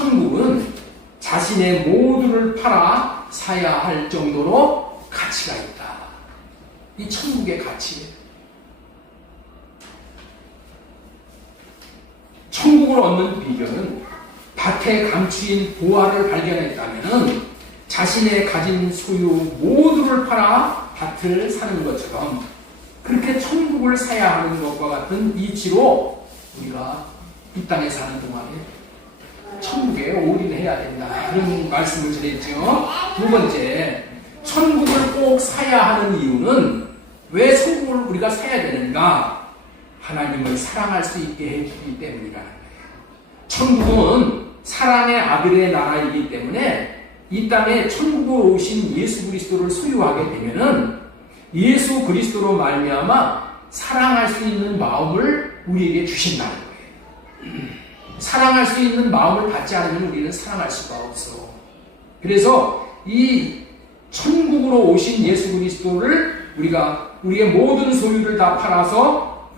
천국은 자신의 모두를 팔아 사야 할 정도로 가치가 있다. 이 천국의 가치예요. 천국을 얻는 비결은 밭에 감추인 보화를 발견했다면 자신의 가진 소유 모두를 팔아 밭을 사는 것처럼 그렇게 천국을 사야 하는 것과 같은 이치로 우리가 이 땅에 사는 동안에 천국에 올인해야 된다. 그런 말씀을 전했죠. 두 번째, 천국을 꼭 사야 하는 이유는 왜 천국을 우리가 사야 되는가? 하나님을 사랑할 수 있게 해주기 때문이라는 거예요. 천국은 사랑의 아들의 나라이기 때문에 이 땅에 천국으로 오신 예수 그리스도를 소유하게 되면은 예수 그리스도로 말미암아 사랑할 수 있는 마음을 우리에게 주신다는 거예요. 사랑할 수 있는 마음을 받지 않으면 우리는 사랑할 수가 없어. 그래서 이 천국으로 오신 예수 그리스도를 우리가 우리의 모든 소유를 다 팔아서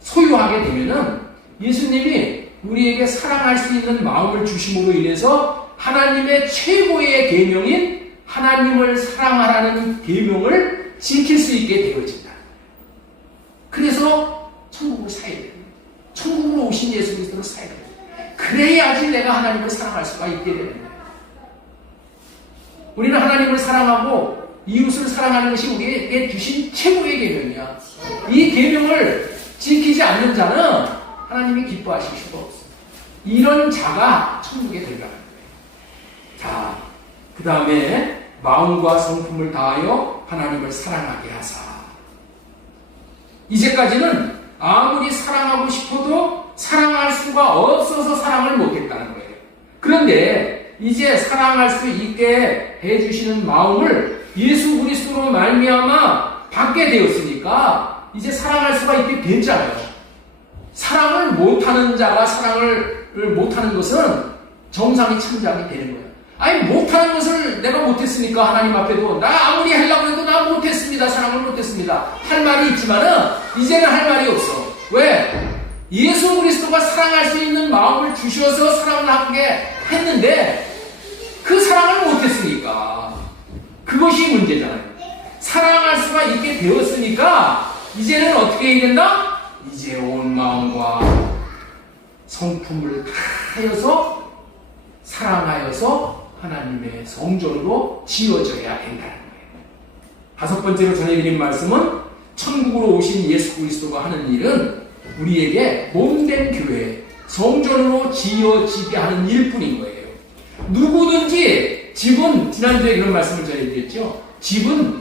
소유하게 되면은 예수님이 우리에게 사랑할 수 있는 마음을 주심으로 인해서 하나님의 최고의 계명인 하나님을 사랑하라는 계명을 지킬 수 있게 되어진다. 그래서 천국을 사야 돼요. 천국으로 오신 예수 그리스도를 사야 돼요. 그래야지 내가 하나님을 사랑할 수가 있게 되는 거예요. 우리는 하나님을 사랑하고 이웃을 사랑하는 것이 우리에게 주신 최고의 계명이야. 이 계명을 지키지 않는 자는 하나님이 기뻐하실 수가 없어요. 이런 자가 천국에 들어가는 거예요. 자, 그 다음에 마음과 성품을 다하여 하나님을 사랑하게 하사. 이제까지는 아무리 사랑하고 싶어도 사랑할 수가 없어서 사랑을 못했다는 거예요. 그런데 이제 사랑할 수 있게 해주시는 마음을 예수 그리스도로 말미암아 받게 되었으니까 이제 사랑할 수가 있게 됐잖아요. 사랑을 못하는 자가 사랑을 못하는 것은 정상이 참작이 되는 거예요. 아니 못하는 것을 내가 못했으니까 하나님 앞에도 나 아무리 하려고 해도 나 못했습니다. 사랑을 못했습니다. 할 말이 있지만은 이제는 할 말이 없어. 왜? 예수 그리스도가 사랑할 수 있는 마음을 주셔서 사랑을 하게 했는데 그 사랑을 못했으니까 그것이 문제잖아요. 사랑할 수가 있게 되었으니까 이제는 어떻게 해야 된다? 이제 온 마음과 성품을 다하여서 사랑하여서 하나님의 성전으로 지어져야 된다는 거예요. 다섯 번째로 전해드린 말씀은 천국으로 오신 예수 그리스도가 하는 일은 우리에게 몸된 교회, 성전으로 지어지게 하는 일뿐인 거예요. 누구든지 집은 지난주에 그런 말씀을 전해드렸죠. 집은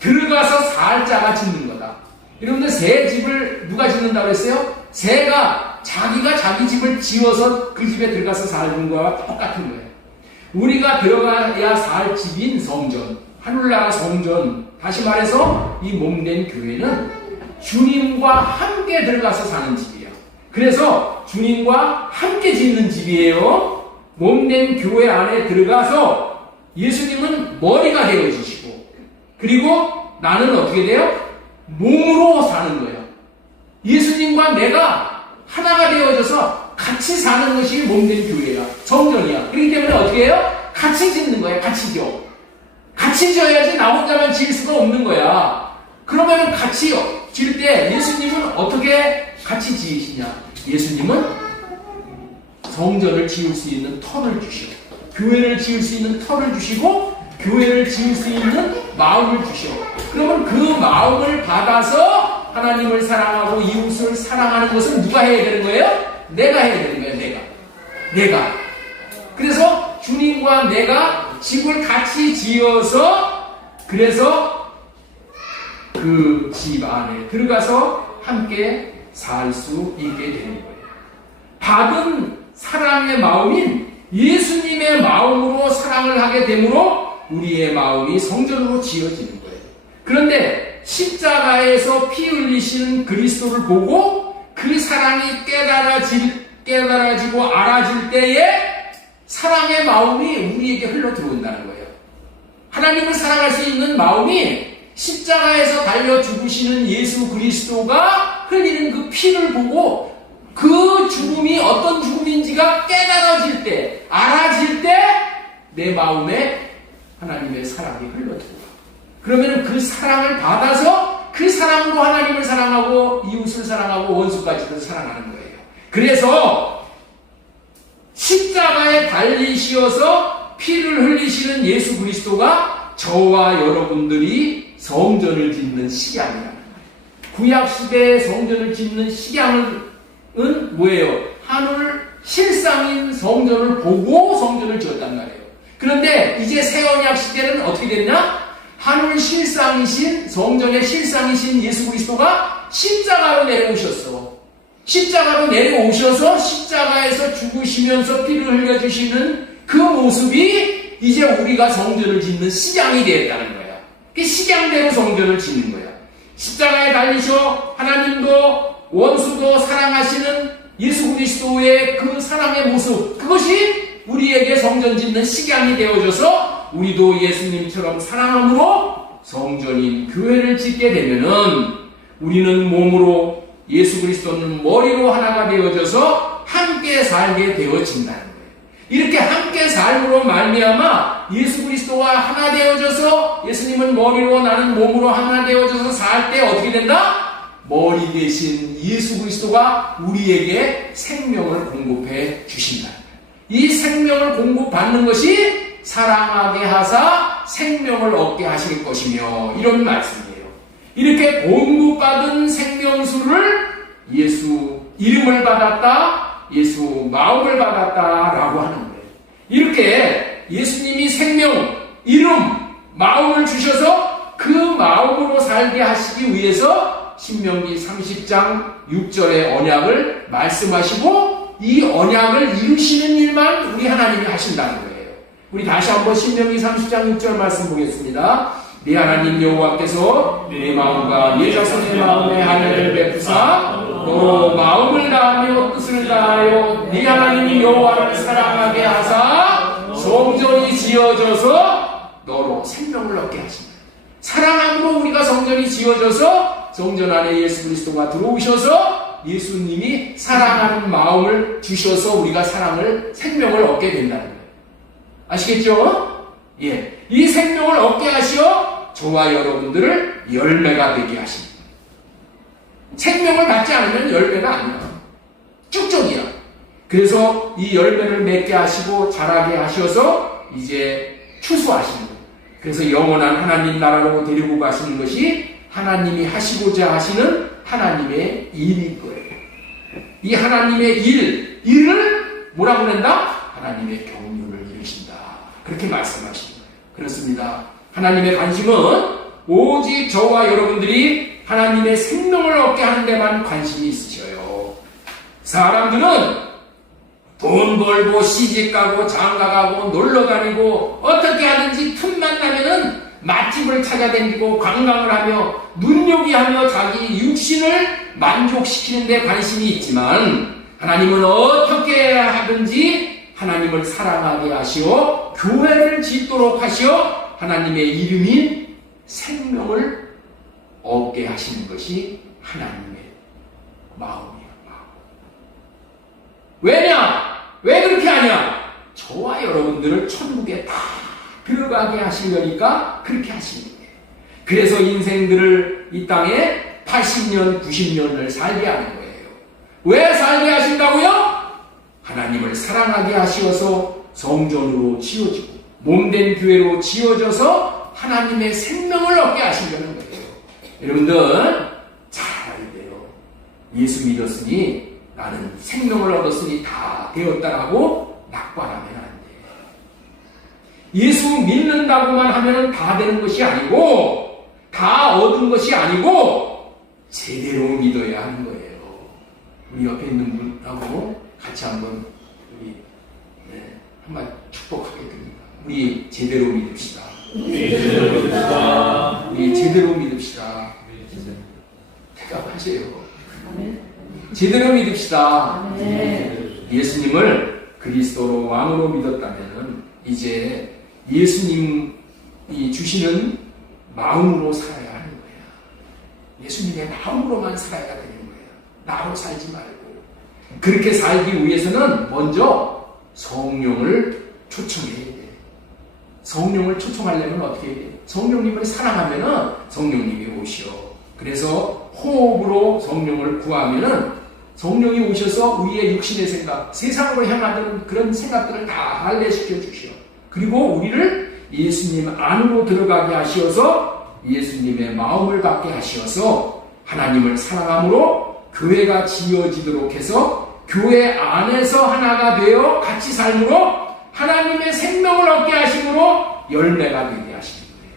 들어가서 살 자가 짓는 거다. 여러분들 새 집을 누가 짓는다고 했어요? 새가 자기가 자기 집을 지어서 그 집에 들어가서 사는 거와 똑같은 거예요. 우리가 들어가야 살 집인 성전, 하늘나라 성전, 다시 말해서 이 몸된 교회는 주님과 함께 들어가서 사는 집이에요. 그래서 주님과 함께 짓는 집이에요. 몸된 교회 안에 들어가서 예수님은 머리가 되어주시고 그리고 나는 어떻게 돼요? 몸으로 사는 거예요. 예수님과 내가 하나가 되어져서 같이 사는 것이 몸된 교회야. 성전이야. 그렇기 때문에 어떻게 해요? 같이 짓는 거예요. 같이 지어. 같이 지어야지 나 혼자만 지을 수가 없는 거야. 그러면 같이 지을 때 예수님은 어떻게 같이 지으시냐? 예수님은 성전을 지을 수 있는 터를 주시고 교회를 지을 수 있는 터를 주시고 교회를 지을 수 있는 마음을 주셔. 그러면 그 마음을 받아서 하나님을 사랑하고 이웃을 사랑하는 것은 누가 해야 되는 거예요? 내가 해야 되는 거예요. 내가. 그래서 주님과 내가 집을 같이 지어서 그래서 그 집 안에 들어가서 함께 살 수 있게 되는 거예요. 받은 사랑의 마음인 예수님의 마음으로 사랑을 하게 되므로 우리의 마음이 성전으로 지어지는 거예요. 그런데 십자가에서 피 흘리시는 그리스도를 보고 그 사랑이 깨달아지고 알아질 때에 사랑의 마음이 우리에게 흘러 들어온다는 거예요. 하나님을 사랑할 수 있는 마음이 십자가에서 달려 죽으시는 예수 그리스도가 흘리는 그 피를 보고 그 죽음이 어떤 죽음인지가 깨달아질 때, 알아질 때 내 마음에 하나님의 사랑이 흘러들어와. 그러면 그 사랑을 받아서 그 사랑으로 하나님을 사랑하고 이웃을 사랑하고 원수까지도 사랑하는 거예요. 그래서 십자가에 달리시어서 피를 흘리시는 예수 그리스도가 저와 여러분들이 성전을 짓는 식양이라는 거예요. 구약시대에 성전을 짓는 식양은 뭐예요? 하늘 실상인 성전을 보고 성전을 지었단 말이에요. 그런데 이제 새언약 시대는 어떻게 됐냐? 하늘 실상이신, 성전의 실상이신 예수 그리스도가 십자가로 내려오셨어. 십자가로 내려오셔서 십자가에서 죽으시면서 피를 흘려주시는 그 모습이 이제 우리가 성전을 짓는 식양이 되었다는 거야. 그 식양대로 성전을 짓는 거야. 십자가에 달리셔 하나님도 원수도 사랑하시는 예수 그리스도의 그 사랑의 모습, 그것이 우리에게 성전 짓는 식양이 되어져서 우리도 예수님처럼 사랑함으로 성전인 교회를 짓게 되면은 우리는 몸으로, 예수 그리스도는 머리로 하나가 되어져서 함께 살게 되어진다는 거예요. 이렇게 함께 삶으로 말미암아 예수 그리스도와 하나 되어져서, 예수님은 머리로 나는 몸으로 하나 되어져서 살 때 어떻게 된다? 머리 대신 예수 그리스도가 우리에게 생명을 공급해 주신다. 이 생명을 공급받는 것이 사랑하게 하사 생명을 얻게 하실 것이며, 이런 말씀이에요. 이렇게 공급받은 생명수를 예수 이름을 받았다, 예수 마음을 받았다라고 하는 거예요. 이렇게 예수님이 생명, 이름, 마음을 주셔서 그 마음으로 살게 하시기 위해서 신명기 30장 6절의 언약을 말씀하시고 이 언약을 이루시는 일만 우리 하나님이 하신다는 거예요. 우리 다시 한번 신명기 30장 6절 말씀 보겠습니다. 네 하나님 여호와께서 네 마음과 네 자손의 마음에 하늘을 베푸사 너로 마음을 다하며 뜻을 다하여 네 하나님 여호와를 사랑하게 하사 성전이 지어져서 너로 생명을 얻게 하신다. 사랑함으로 우리가 성전이 지어져서 성전 안에 예수 그리스도가 들어오셔서 예수님이 사랑하는 마음을 주셔서 우리가 생명을 얻게 된다는 거예요. 아시겠죠? 예. 이 생명을 얻게 하시어 저와 여러분들을 열매가 되게 하십니다. 생명을 받지 않으면 열매가 아니야. 쭉쭉이야. 그래서 이 열매를 맺게 하시고 자라게 하셔서 이제 추수하시는 거예요. 그래서 영원한 하나님 나라로 데리고 가시는 것이 하나님이 하시고자 하시는 하나님의 일일 거예요. 이 하나님의 일을 뭐라고 그런다? 하나님의 경륜을 이루신다. 그렇게 말씀하시는 거예요. 그렇습니다. 하나님의 관심은 오직 저와 여러분들이 하나님의 생명을 얻게 하는 데만 관심이 있으셔요. 사람들은 돈 벌고 시집가고 장가가고 놀러다니고 어떻게 하든지 틈만 나면은 맛집을 찾아다니고 관광을 하며 눈요기 하며 자기 육신을 만족시키는 데 관심이 있지만 하나님은 어떻게 하든지 하나님을 사랑하게 하시어 교회를 짓도록 하시어 하나님의 이름인 생명을 얻게 하시는 것이 하나님의 마음이에요. 왜냐? 왜 그렇게 하냐? 저와 여러분들을 천국에 다 들어가게 하시려니까 그렇게 하시는 거예요. 그래서 인생들을 이 땅에 80년, 90년을 살게 하는 거예요. 왜 살게 하신다고요? 하나님을 사랑하게 하시어서 성전으로 지어지고 몸된 교회로 지어져서 하나님의 생명을 얻게 하시려는 거예요. 여러분들 잘 알아야 돼요. 예수 믿었으니 나는 생명을 얻었으니 다 되었다라고 낙관하면 안 돼요. 예수 믿는다고만 하면 다 되는 것이 아니고 다 얻은 것이 아니고 제대로 믿어야 하는 거예요. 우리 옆에 있는 분하고 같이 한번 우리 한번 축복하겠습니다. 우리 제대로 믿읍시다. 우리 제대로 믿읍시다. 대답하세요. 제대로 믿읍시다. 예수님을 그리스도로 왕으로 믿었다면 이제 예수님이 주시는 마음으로 살아야 하는 거야. 예수님의 마음으로만 살아야 되는 거야. 나로 살지 말고. 그렇게 살기 위해서는 먼저 성령을 초청해야 돼. 성령을 초청하려면 어떻게 해야 돼? 성령님을 사랑하면은 성령님이 오시오. 그래서 호흡으로 성령을 구하면은 성령이 오셔서 우리의 육신의 생각, 세상으로 향하는 그런 생각들을 다 할례시켜 주시오. 그리고 우리를 예수님 안으로 들어가게 하시어서 예수님의 마음을 받게 하시어서 하나님을 사랑함으로 교회가 지어지도록 해서 교회 안에서 하나가 되어 같이 삶으로 하나님의 생명을 얻게 하심으로 열매가 되게 하시는 거예요.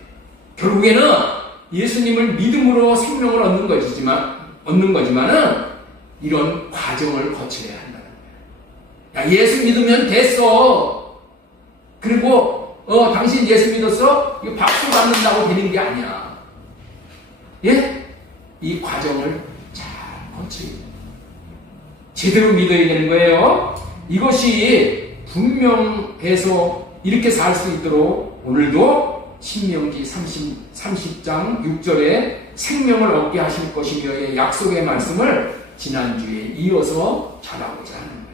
결국에는 예수님을 믿음으로 생명을 얻는 거지만은 이런 과정을 거쳐야 한다는 거예요. 야, 예수 믿으면 됐어. 그리고 당신 예수 믿었어? 이거 박수 받는다고 되는 게 아니야. 예? 이 과정을 잘 거쳐야 돼요. 제대로 믿어야 되는 거예요. 이것이 분명해서 이렇게 살 수 있도록 오늘도 신명기 30장 6절에 생명을 얻게 하실 것이며의 약속의 말씀을 지난주에 이어서 전하고자 하는 거예요.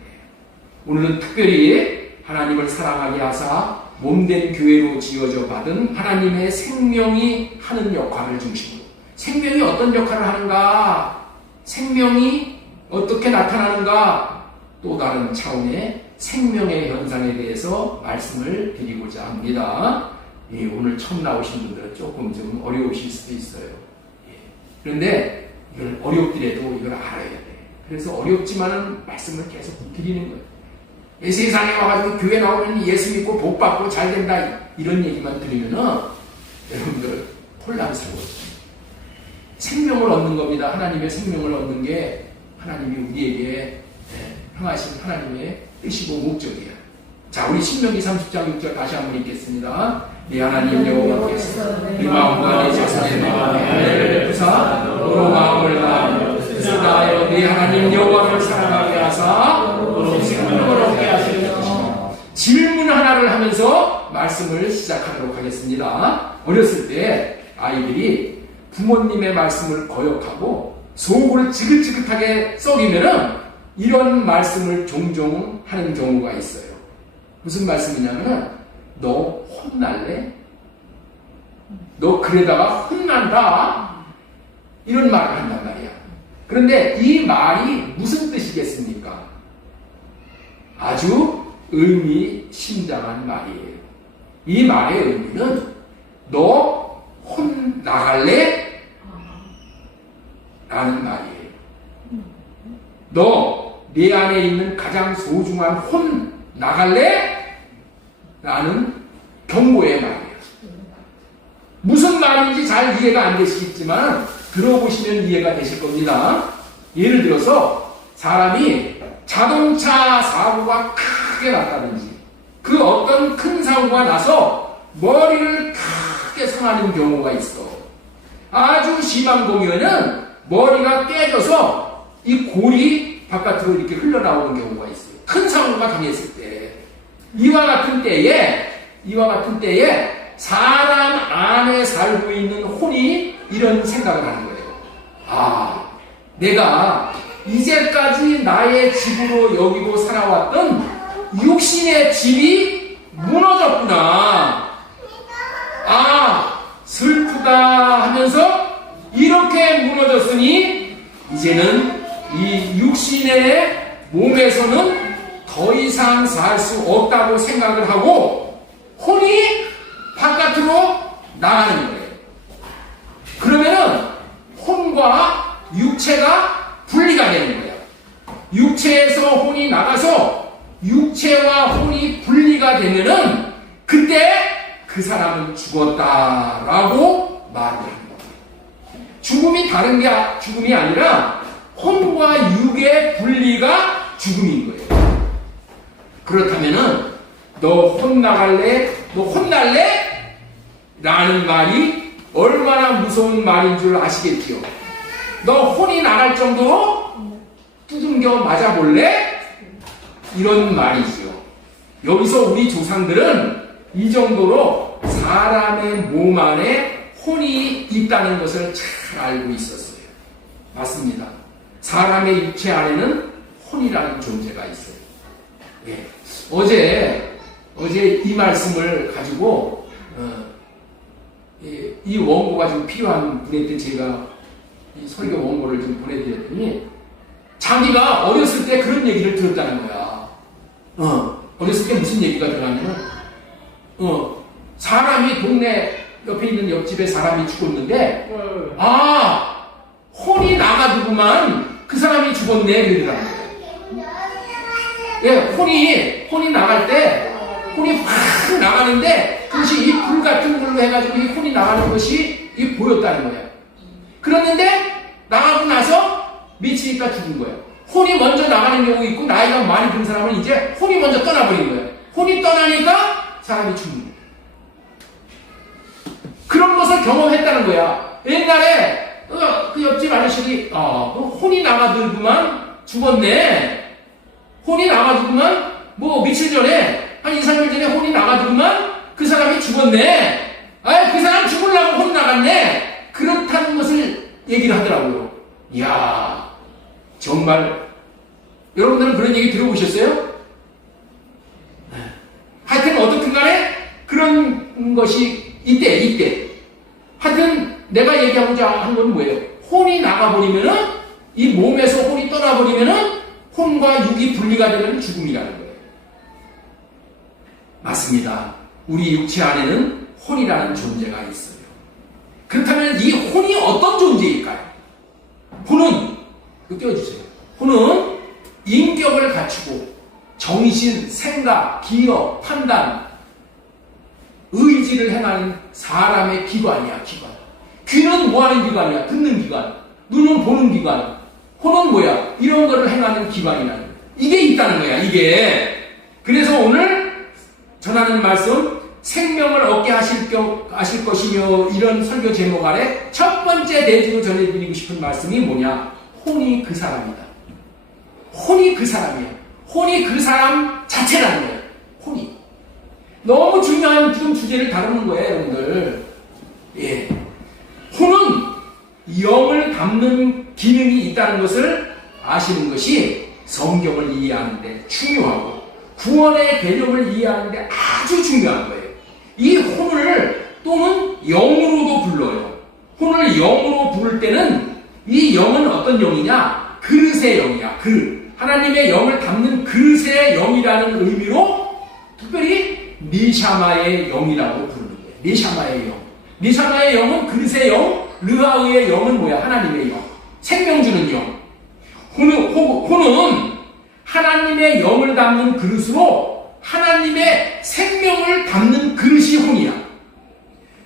오늘은 특별히 하나님을 사랑하게 하사 몸된 교회로 지어져 받은 하나님의 생명이 하는 역할을 중심으로, 생명이 어떤 역할을 하는가, 생명이 어떻게 나타나는가, 또 다른 차원의 생명의 현상에 대해서 말씀을 드리고자 합니다. 예, 오늘 처음 나오신 분들은 조금 좀 어려우실 수도 있어요. 예, 그런데 이걸 어렵더라도 이걸 알아야 돼. 그래서 어렵지만은 말씀을 계속 드리는 거예요. 이 세상에 와가지고 교회 나오면 예수 믿고 복 받고 잘 된다 이런 얘기만 들으면은 여러분들 혼란스러워요. 생명을 얻는 겁니다. 하나님의 생명을 얻는 게 하나님이 우리에게 행하신 하나님의 뜻이고 목적이에요. 자, 우리 신명기 30장 6절 다시 한번 읽겠습니다. 네 하나님 여호와께서 네 마음과 네 자손의 마음에 베푸사 너로 마음을 다하며 뜻을 다하여 네 하나님 여호와를 사랑하게 하사 너로 생명을 얻게 하시는 것입니다. 질문 하나를 하면서 말씀을 시작하도록 하겠습니다. 어렸을 때 아이들이 부모님의 말씀을 거역하고 속을 지긋지긋하게 썩이면은 이런 말씀을 종종 하는 경우가 있어요. 무슨 말씀이냐면은 너 혼날래? 너 그러다가 혼난다? 이런 말을 한단 말이야. 그런데 이 말이 무슨 뜻이겠습니까? 아주 의미심장한 말이에요. 이 말의 의미는 너 혼나갈래? 라는 말이에요. 너 내 안에 있는 가장 소중한 혼 나갈래? 라는 경고의 말이에요. 무슨 말인지 잘 이해가 안 되시겠지만 들어보시면 이해가 되실 겁니다. 예를 들어서 사람이 자동차 사고가 크게 났다든지 그 어떤 큰 사고가 나서 머리를 크게 상하는 경우가 있어. 아주 심한 경우에는 머리가 깨져서 이 골이 바깥으로 이렇게 흘러나오는 경우가 있어요. 큰 사고가 당했을 때. 이와 같은 때에 사람 안에 살고 있는 혼이 이런 생각을 하는 거예요. 아, 내가 이제까지 나의 집으로 여기고 살아왔던 육신의 집이 무너졌구나. 아, 슬프다 하면서 이렇게 무너졌으니 이제는 이 육신의 몸에서는 더 이상 살 수 없다고 생각을 하고 혼이 바깥으로 나가는 거예요. 그러면은 혼과 육체가 분리가 되는 거예요. 육체에서 혼이 나가서 육체와 혼이 분리가 되면은 그때 그 사람은 죽었다라고 말을 하는 거예요. 죽음이 다른 게 죽음이 아니라 혼과 육의 분리가 죽음인 거예요. 그렇다면은 너 혼나갈래? 너 혼날래? 라는 말이 얼마나 무서운 말인 줄 아시겠지요? 너 혼이 나갈 정도로 두둥겨 맞아볼래? 이런 말이지요. 여기서 우리 조상들은 이 정도로 사람의 몸 안에 혼이 있다는 것을 잘 알고 있었어요. 맞습니다. 사람의 육체 안에는 혼이라는 존재가 있어요. 예. 어제 이 말씀을 가지고 이 원고가 좀 필요한 분한테 제가 이 설교 원고를 좀 보내드렸더니 자기가 어렸을 때 그런 얘기를 들었다는 거야. 어렸을 때 무슨 얘기가 들어가냐면 사람이 동네 옆에 있는 옆집에 사람이 죽었는데 혼이 나가지고만 그 사람이 죽었네 그러더라는 거야. 예, 혼이 나갈 때 혼이 확 나가는데 그것이 이 불 같은 걸로 해가지고 이 혼이 나가는 것이 이 보였다는 거야. 그랬는데 나가고 나서 미치니까 죽은 거야. 혼이 먼저 나가는 경우 있고 나이가 많이 든 사람은 이제 혼이 먼저 떠나버린 거야. 혼이 떠나니까 사람이 죽는 거야. 그런 것을 경험했다는 거야. 옛날에 그 옆집 아저씨이 혼이 나가들구만 죽었네. 혼이 나가지구만 뭐 며칠 전에 한 2, 3일 전에 혼이 나가지구만 그 사람이 죽었네. 그 사람 죽으려고 혼 나갔네. 그렇다는 것을 얘기를 하더라고요. 이야, 정말 여러분들은 그런 얘기 들어보셨어요? 하여튼 어떻든 간에 그런 것이 이때 하여튼 내가 얘기하고자 한 건 뭐예요? 혼이 나가버리면은 이 몸에서 혼이 떠나버리면은 혼과 육이 분리가 되면 죽음이라는 거예요. 맞습니다. 우리 육체 안에는 혼이라는 존재가 있어요. 그렇다면 이 혼이 어떤 존재일까요? 혼은, 이거 띄워주세요. 혼은 인격을 갖추고 정신, 생각, 기억, 판단, 의지를 행하는 사람의 기관이야, 기관. 귀는 뭐 하는 기관이야? 듣는 기관. 눈은 보는 기관. 혼은 뭐야? 이런 거를 행하는 기관이라는 거야. 이게 있다는 거야, 이게. 그래서 오늘 전하는 말씀, 생명을 얻게 하실 것이며, 이런 설교 제목 아래 첫 번째 대지로 전해드리고 싶은 말씀이 뭐냐? 혼이 그 사람이다. 혼이 그 사람이야. 혼이 그 사람 자체라는 거야. 혼이. 너무 중요한 지금 주제를 다루는 거예요, 여러분들. 예. 혼은 영을 담는 기능이 있다는 것을 아시는 것이 성경을 이해하는데 중요하고 구원의 개념을 이해하는데 아주 중요한 거예요. 이 혼을 또는 영으로도 불러요. 혼을 영으로 부를 때는 이 영은 어떤 영이냐? 그릇의 영이야. 그릇. 하나님의 영을 담는 그릇의 영이라는 의미로 특별히 니샤마의 영이라고 부르는 거예요. 니샤마의 영. 니샤마의 영은 그릇의 영, 르하의의 영은 뭐야? 하나님의 영. 생명 주는 영. 혼은 하나님의 영을 담는 그릇으로 하나님의 생명을 담는 그릇이 혼이야.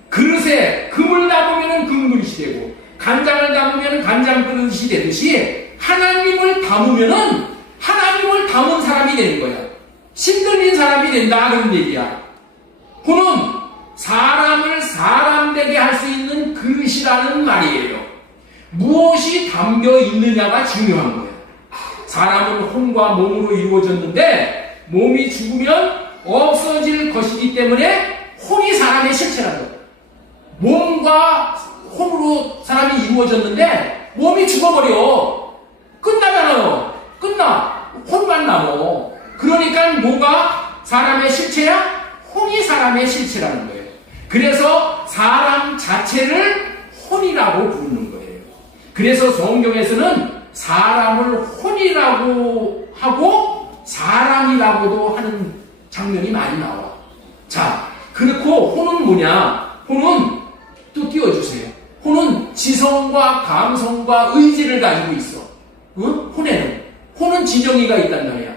그릇에 금을 담으면 금 그릇이 되고 간장을 담으면 간장 그릇이 되듯이 하나님을 담으면 하나님을 담은 사람이 되는 거야. 신들린 사람이 된다 그런 얘기야. 혼은 사람을 사람되게 할 수 있는 그릇이라는 말이에요. 무엇이 담겨 있느냐가 중요한 거예요. 사람은 혼과 몸으로 이루어졌는데 몸이 죽으면 없어질 것이기 때문에 혼이 사람의 실체라는 거예요. 몸과 혼으로 사람이 이루어졌는데 몸이 죽어버려. 끝나잖아요. 끝나. 혼만 남어. 그러니까 뭐가 사람의 실체야? 혼이 사람의 실체라는 거예요. 그래서 사람 자체를 혼이라고 부르는 거예요. 그래서 성경에서는 사람을 혼이라고 하고 사람이라고도 하는 장면이 많이 나와. 자, 그렇고 혼은 뭐냐? 혼은 또 띄워주세요. 혼은 지성과 감성과 의지를 가지고 있어. 응? 혼은 지정의가 있단 말이야.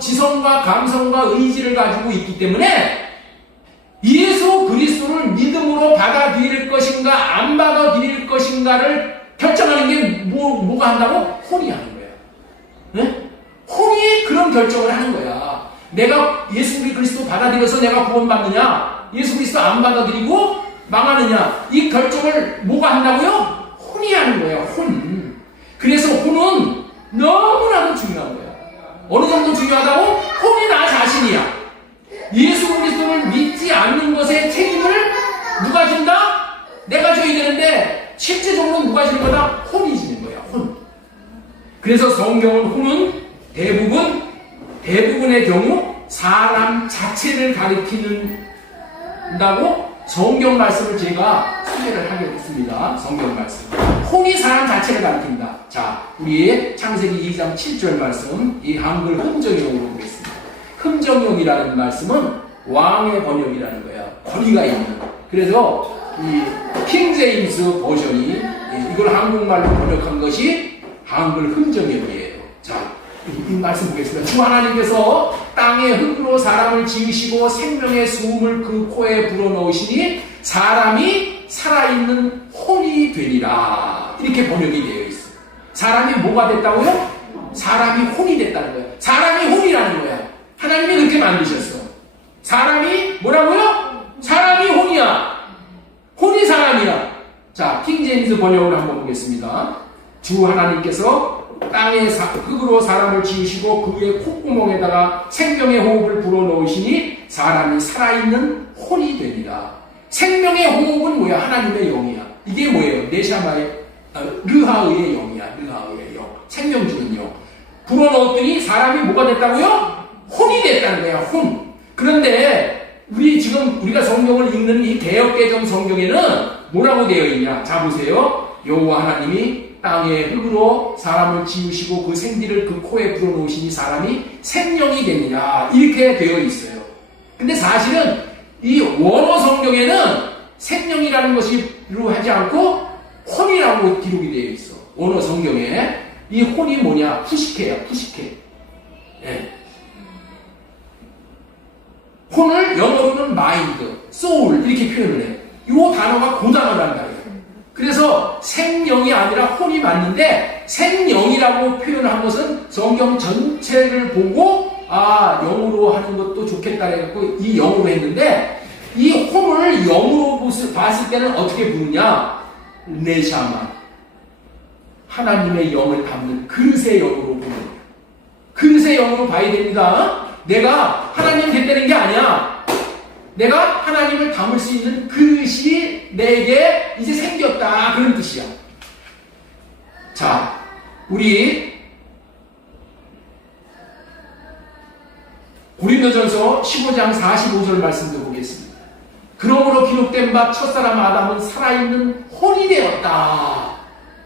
지성과 감성과 의지를 가지고 있기 때문에 예수 그리스도를 믿음으로 받아들일 것인가 안 받아들일 것인가를 결정하는 게 뭐가 한다고? 혼이 하는 거야. 네? 혼이 그런 결정을 하는 거야. 내가 예수 그리스도 받아들여서 내가 구원받느냐, 예수 그리스도 안 받아들이고 망하느냐, 이 결정을 뭐가 한다고요? 혼이 하는 거야. 혼. 그래서 혼은 너무나도 중요한 거야. 어느 정도 중요하다고? 혼이 나 자신이야. 예수 그리스도를 믿지 않는 것의 책임을 누가 진다? 내가 져야 되는데 실제적으로 누가 지는 거다? 혼이 지는 거야. 혼. 그래서 성경은 혼은 대부분의 경우 사람 자체를 가리킨다고 성경 말씀을 제가 소개를 하겠습니다. 성경 말씀. 혼이 사람 자체를 가리킨다. 자, 우리 창세기 2장 7절 말씀, 이 한글 흠정형으로 보겠습니다. 흠정형이라는 말씀은 왕의 번역이라는 거야. 권위가 있는. 그래서 이 킹제임스 버전이 이걸 한국말로 번역한 것이 한글 흠정형이에요. 자, 이 말씀 보겠습니다. 주 하나님께서 땅의 흙으로 사람을 지으시고 생명의 수음을 그 코에 불어넣으시니 사람이 살아있는 혼이 되리라. 이렇게 번역이 되어 있어요. 사람이 뭐가 됐다고요? 사람이 혼이 됐다는 거예요. 사람이 혼이라는 거야. 하나님이 그렇게 만드셨어. 사람이 뭐라고요? 사람이 혼이야. 혼이 사람이야. 자, 킹제임스 번역을 한번 보겠습니다. 주 하나님께서 땅의 흙으로 사람을 지으시고 그의 콧구멍에다가 생명의 호흡을 불어넣으시니 사람이 살아있는 혼이 되리라. 생명의 호흡은 뭐야? 하나님의 영이야. 이게 뭐예요? 네샤마의 르하의 영이야. 르하의 영. 생명 주는 영. 불어넣었더니 사람이 뭐가 됐다고요? 혼이 됐다는 거야. 혼. 그런데 우리가 성경을 읽는 이 개역개정 성경에는 뭐라고 되어 있냐? 자, 보세요. 여호와 하나님이 땅의 흙으로 사람을 지으시고 그 생기를 그 코에 불어넣으시니 사람이 생명이 되니라. 이렇게 되어 있어요. 근데 사실은 이 원어 성경에는 생명이라는 것이로 하지 않고 혼이라고 기록이 되어 있어. 원어 성경에. 이 혼이 뭐냐? 푸시케야, 푸시케. 네. 혼을 영어로는 마인드, 소울 이렇게 표현을 해. 이 단어가 그 단어란 말이에요. 그래서 생명이 아니라 혼이 맞는데 생명이라고 표현한 것은 성경 전체를 보고 영으로 하는 것도 좋겠다 해갖고 이 영으로 했는데 이 혼을 영으로 봤을 때는 어떻게 부르냐? 네샤마. 하나님의 영을 담는 그릇의 영으로 보는 거예요. 그릇의 영으로 봐야 됩니다. 내가 하나님 됐다는 게 아니야. 내가 하나님을 담을 수 있는 그릇이 내게 이제 생겼다. 그런 뜻이야. 자, 우리 고린도전서 15장 45절 말씀도 보겠습니다. 그러므로 기록된 바 첫사람 아담은 살아있는 혼이 되었다.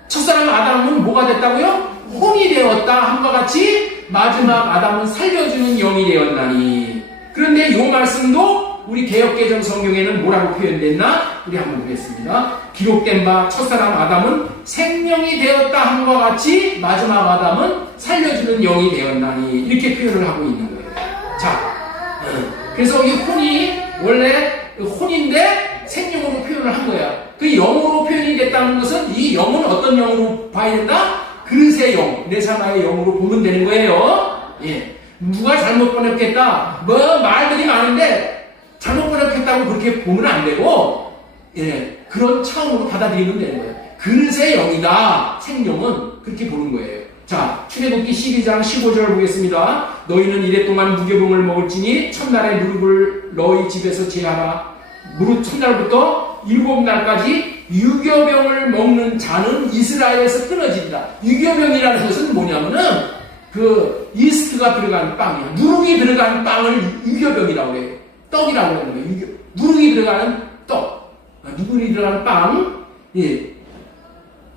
첫사람 아담은 뭐가 됐다고요? 혼이 되었다 함과 같이 마지막 아담은 살려주는 영이 되었나니. 그런데 이 말씀도 우리 개역개정 성경에는 뭐라고 표현됐나? 우리 한번 보겠습니다. 기록된 바 첫사람 아담은 생명이 되었다 함과 같이 마지막 아담은 살려주는 영이 되었나니. 이렇게 표현을 하고 있는 거예요. 자, 그래서 이 혼이 원래 혼인데 생명으로 표현을 한 거야. 그 영으로 표현이 됐다는 것은 이 영은 어떤 영으로 봐야 된다? 그릇의 영, 네샤마의 영으로 보면 되는 거예요. 예. 누가 잘못 번역했다? 말들이 많은데 잘못 번역했다고 그렇게 보면 안 되고, 예, 그런 차원으로 받아들이면 되는 거예요. 그릇의 영이다. 생명은 그렇게 보는 거예요. 자, 출애굽기 12장 15절 보겠습니다. 너희는 이랫동안 무교병을 먹을지니 첫날에 무릎을 너희 집에서 제하라. 첫날부터 7날까지 유교병을 먹는 자는 이스라엘에서 끊어진다. 유교병이라는 것은 뭐냐면은 그 이스트가 들어간 빵이야. 누룩이 들어간 빵을 유교병이라고 해요. 떡이라고 하는 거예요. 누룩이 들어가는 떡. 누룩이 들어가는 빵. 예.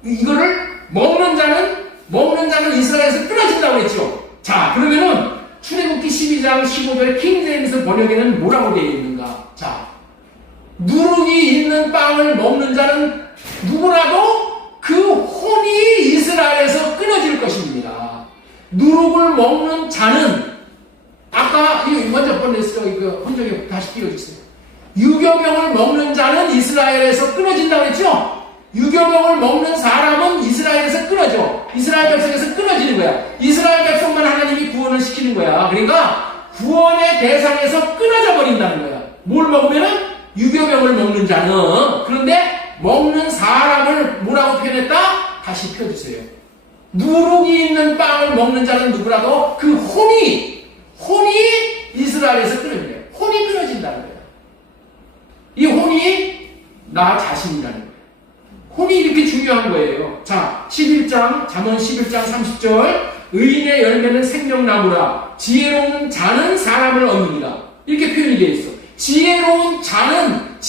이거를 먹는 자는 이스라엘에서 끊어진다고 했죠. 자, 그러면은 출애굽기 12장 15절 킹제임스 번역에는 뭐라고 되어 있는가? 자, 누룩이 있는 빵을 먹는 자는 누구라도 그 혼이 이스라엘에서 끊어질 것입니다. 누룩을 먹는 자는 아까 먼저 번역했어. 이거 혼정에 다시 띄워주세요. 유교병을 먹는 자는 이스라엘에서 끊어진다고 했죠? 유교병을 먹는 사람은 이스라엘에서 끊어져. 이스라엘 백성에서 끊어지는 거야. 이스라엘 백성만 하나님이 구원을 시키는 거야. 그러니까 구원의 대상에서 끊어져 버린다는 거야. 뭘 먹으면은? 유교병을 먹는 자는. 그런데 먹는 사람을 뭐라고 표현했다? 다시 펴주세요. 누룩이 있는 빵을 먹는 자는 누구라도 그 혼이 이스라엘에서 끊어진다. 혼이 끊어진다는 거예요. 이 혼이 나 자신이라는 거예요. 혼이 이렇게 중요한 거예요. 자, 11장, 잠언 11장 30절. 의인의 열매는 생명나무라. 지혜로운 자는 사람을 얻느니라. 이렇게 표현이 되어 있어. 지혜로운 사람은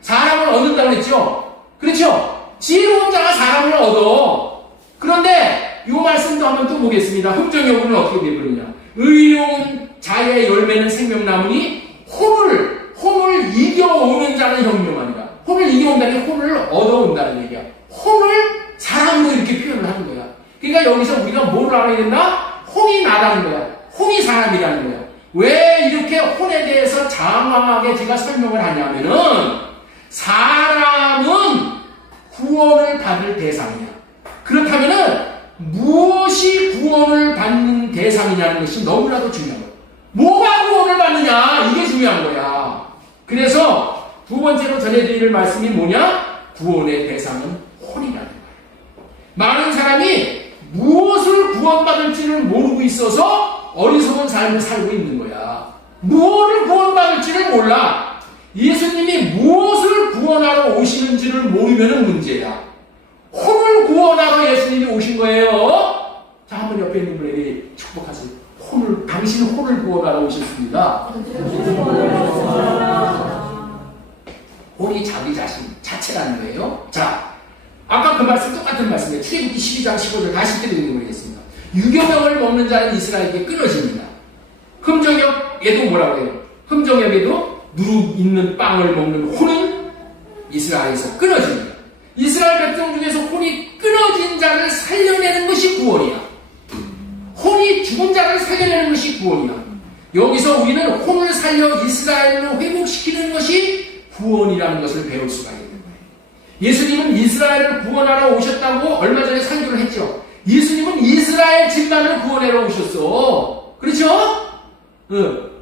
사람을 얻는다고 그랬죠? 그렇죠? 지혜로운 자가 사람을 얻어. 그런데 이 말씀도 한번 또 보겠습니다. 흠정여부는 어떻게 되거든요? 의로운 자의 열매는 생명나무니 혼을 이겨오는 자는 현명하니라. 혼을 이겨온다는 게 혼을 얻어온다는 얘기야. 혼을 사람으로 이렇게 표현을 하는 거야. 그러니까 여기서 우리가 뭘 알아야 된다? 혼이 나라는 거야. 혼이 사람이라는 거야. 왜 이렇게 혼에 대해서 장황하게 제가 설명을 하냐면은 사람은 구원을 받을 대상이야. 그렇다면은 무엇이 구원을 받는 대상이냐는 것이 너무나도 중요한 거야. 뭐가 구원을 받느냐? 이게 중요한 거야. 그래서 두 번째로 전해드릴 말씀이 뭐냐? 구원의 대상은 혼이라는 거야. 많은 사람이 무엇을 구원받을지를 모르고 있어서 어리석은 삶을 살고 있는 거야. 무엇을 구원받을지를 몰라. 예수님이 무엇을 구원하러 오시는지를 모르면 문제야. 혼을 구원하러 예수님이 오신 거예요. 자, 한번 옆에 있는 분에게 축복하세요. 당신은 혼을 구원하러 오셨습니다. 혼이 자기 자체라는 거예요. 자, 아까 그 말씀 똑같은 말씀이에요. 출애굽기 12장 15절 다시 읽어보겠습니다. 유교병을 먹는 자는 이스라엘에게 끊어집니다. 흠정역에도 뭐라고 해요? 흠정역에도 누룩 있는 빵을 먹는 혼은 이스라엘에서 끊어집니다. 이스라엘 백성 중에서 혼이 끊어진 자를 살려내는 것이 구원이야. 혼이 죽은 자를 살려내는 것이 구원이야. 여기서 우리는 혼을 살려 이스라엘로 회복시키는 것이 구원이라는 것을 배울 수가 있는 거예요. 예수님은 이스라엘을 구원하러 오셨다고 얼마 전에 설교를 했죠. 예수님은 이스라엘 집만을 구원하러 오셨어. 그렇죠?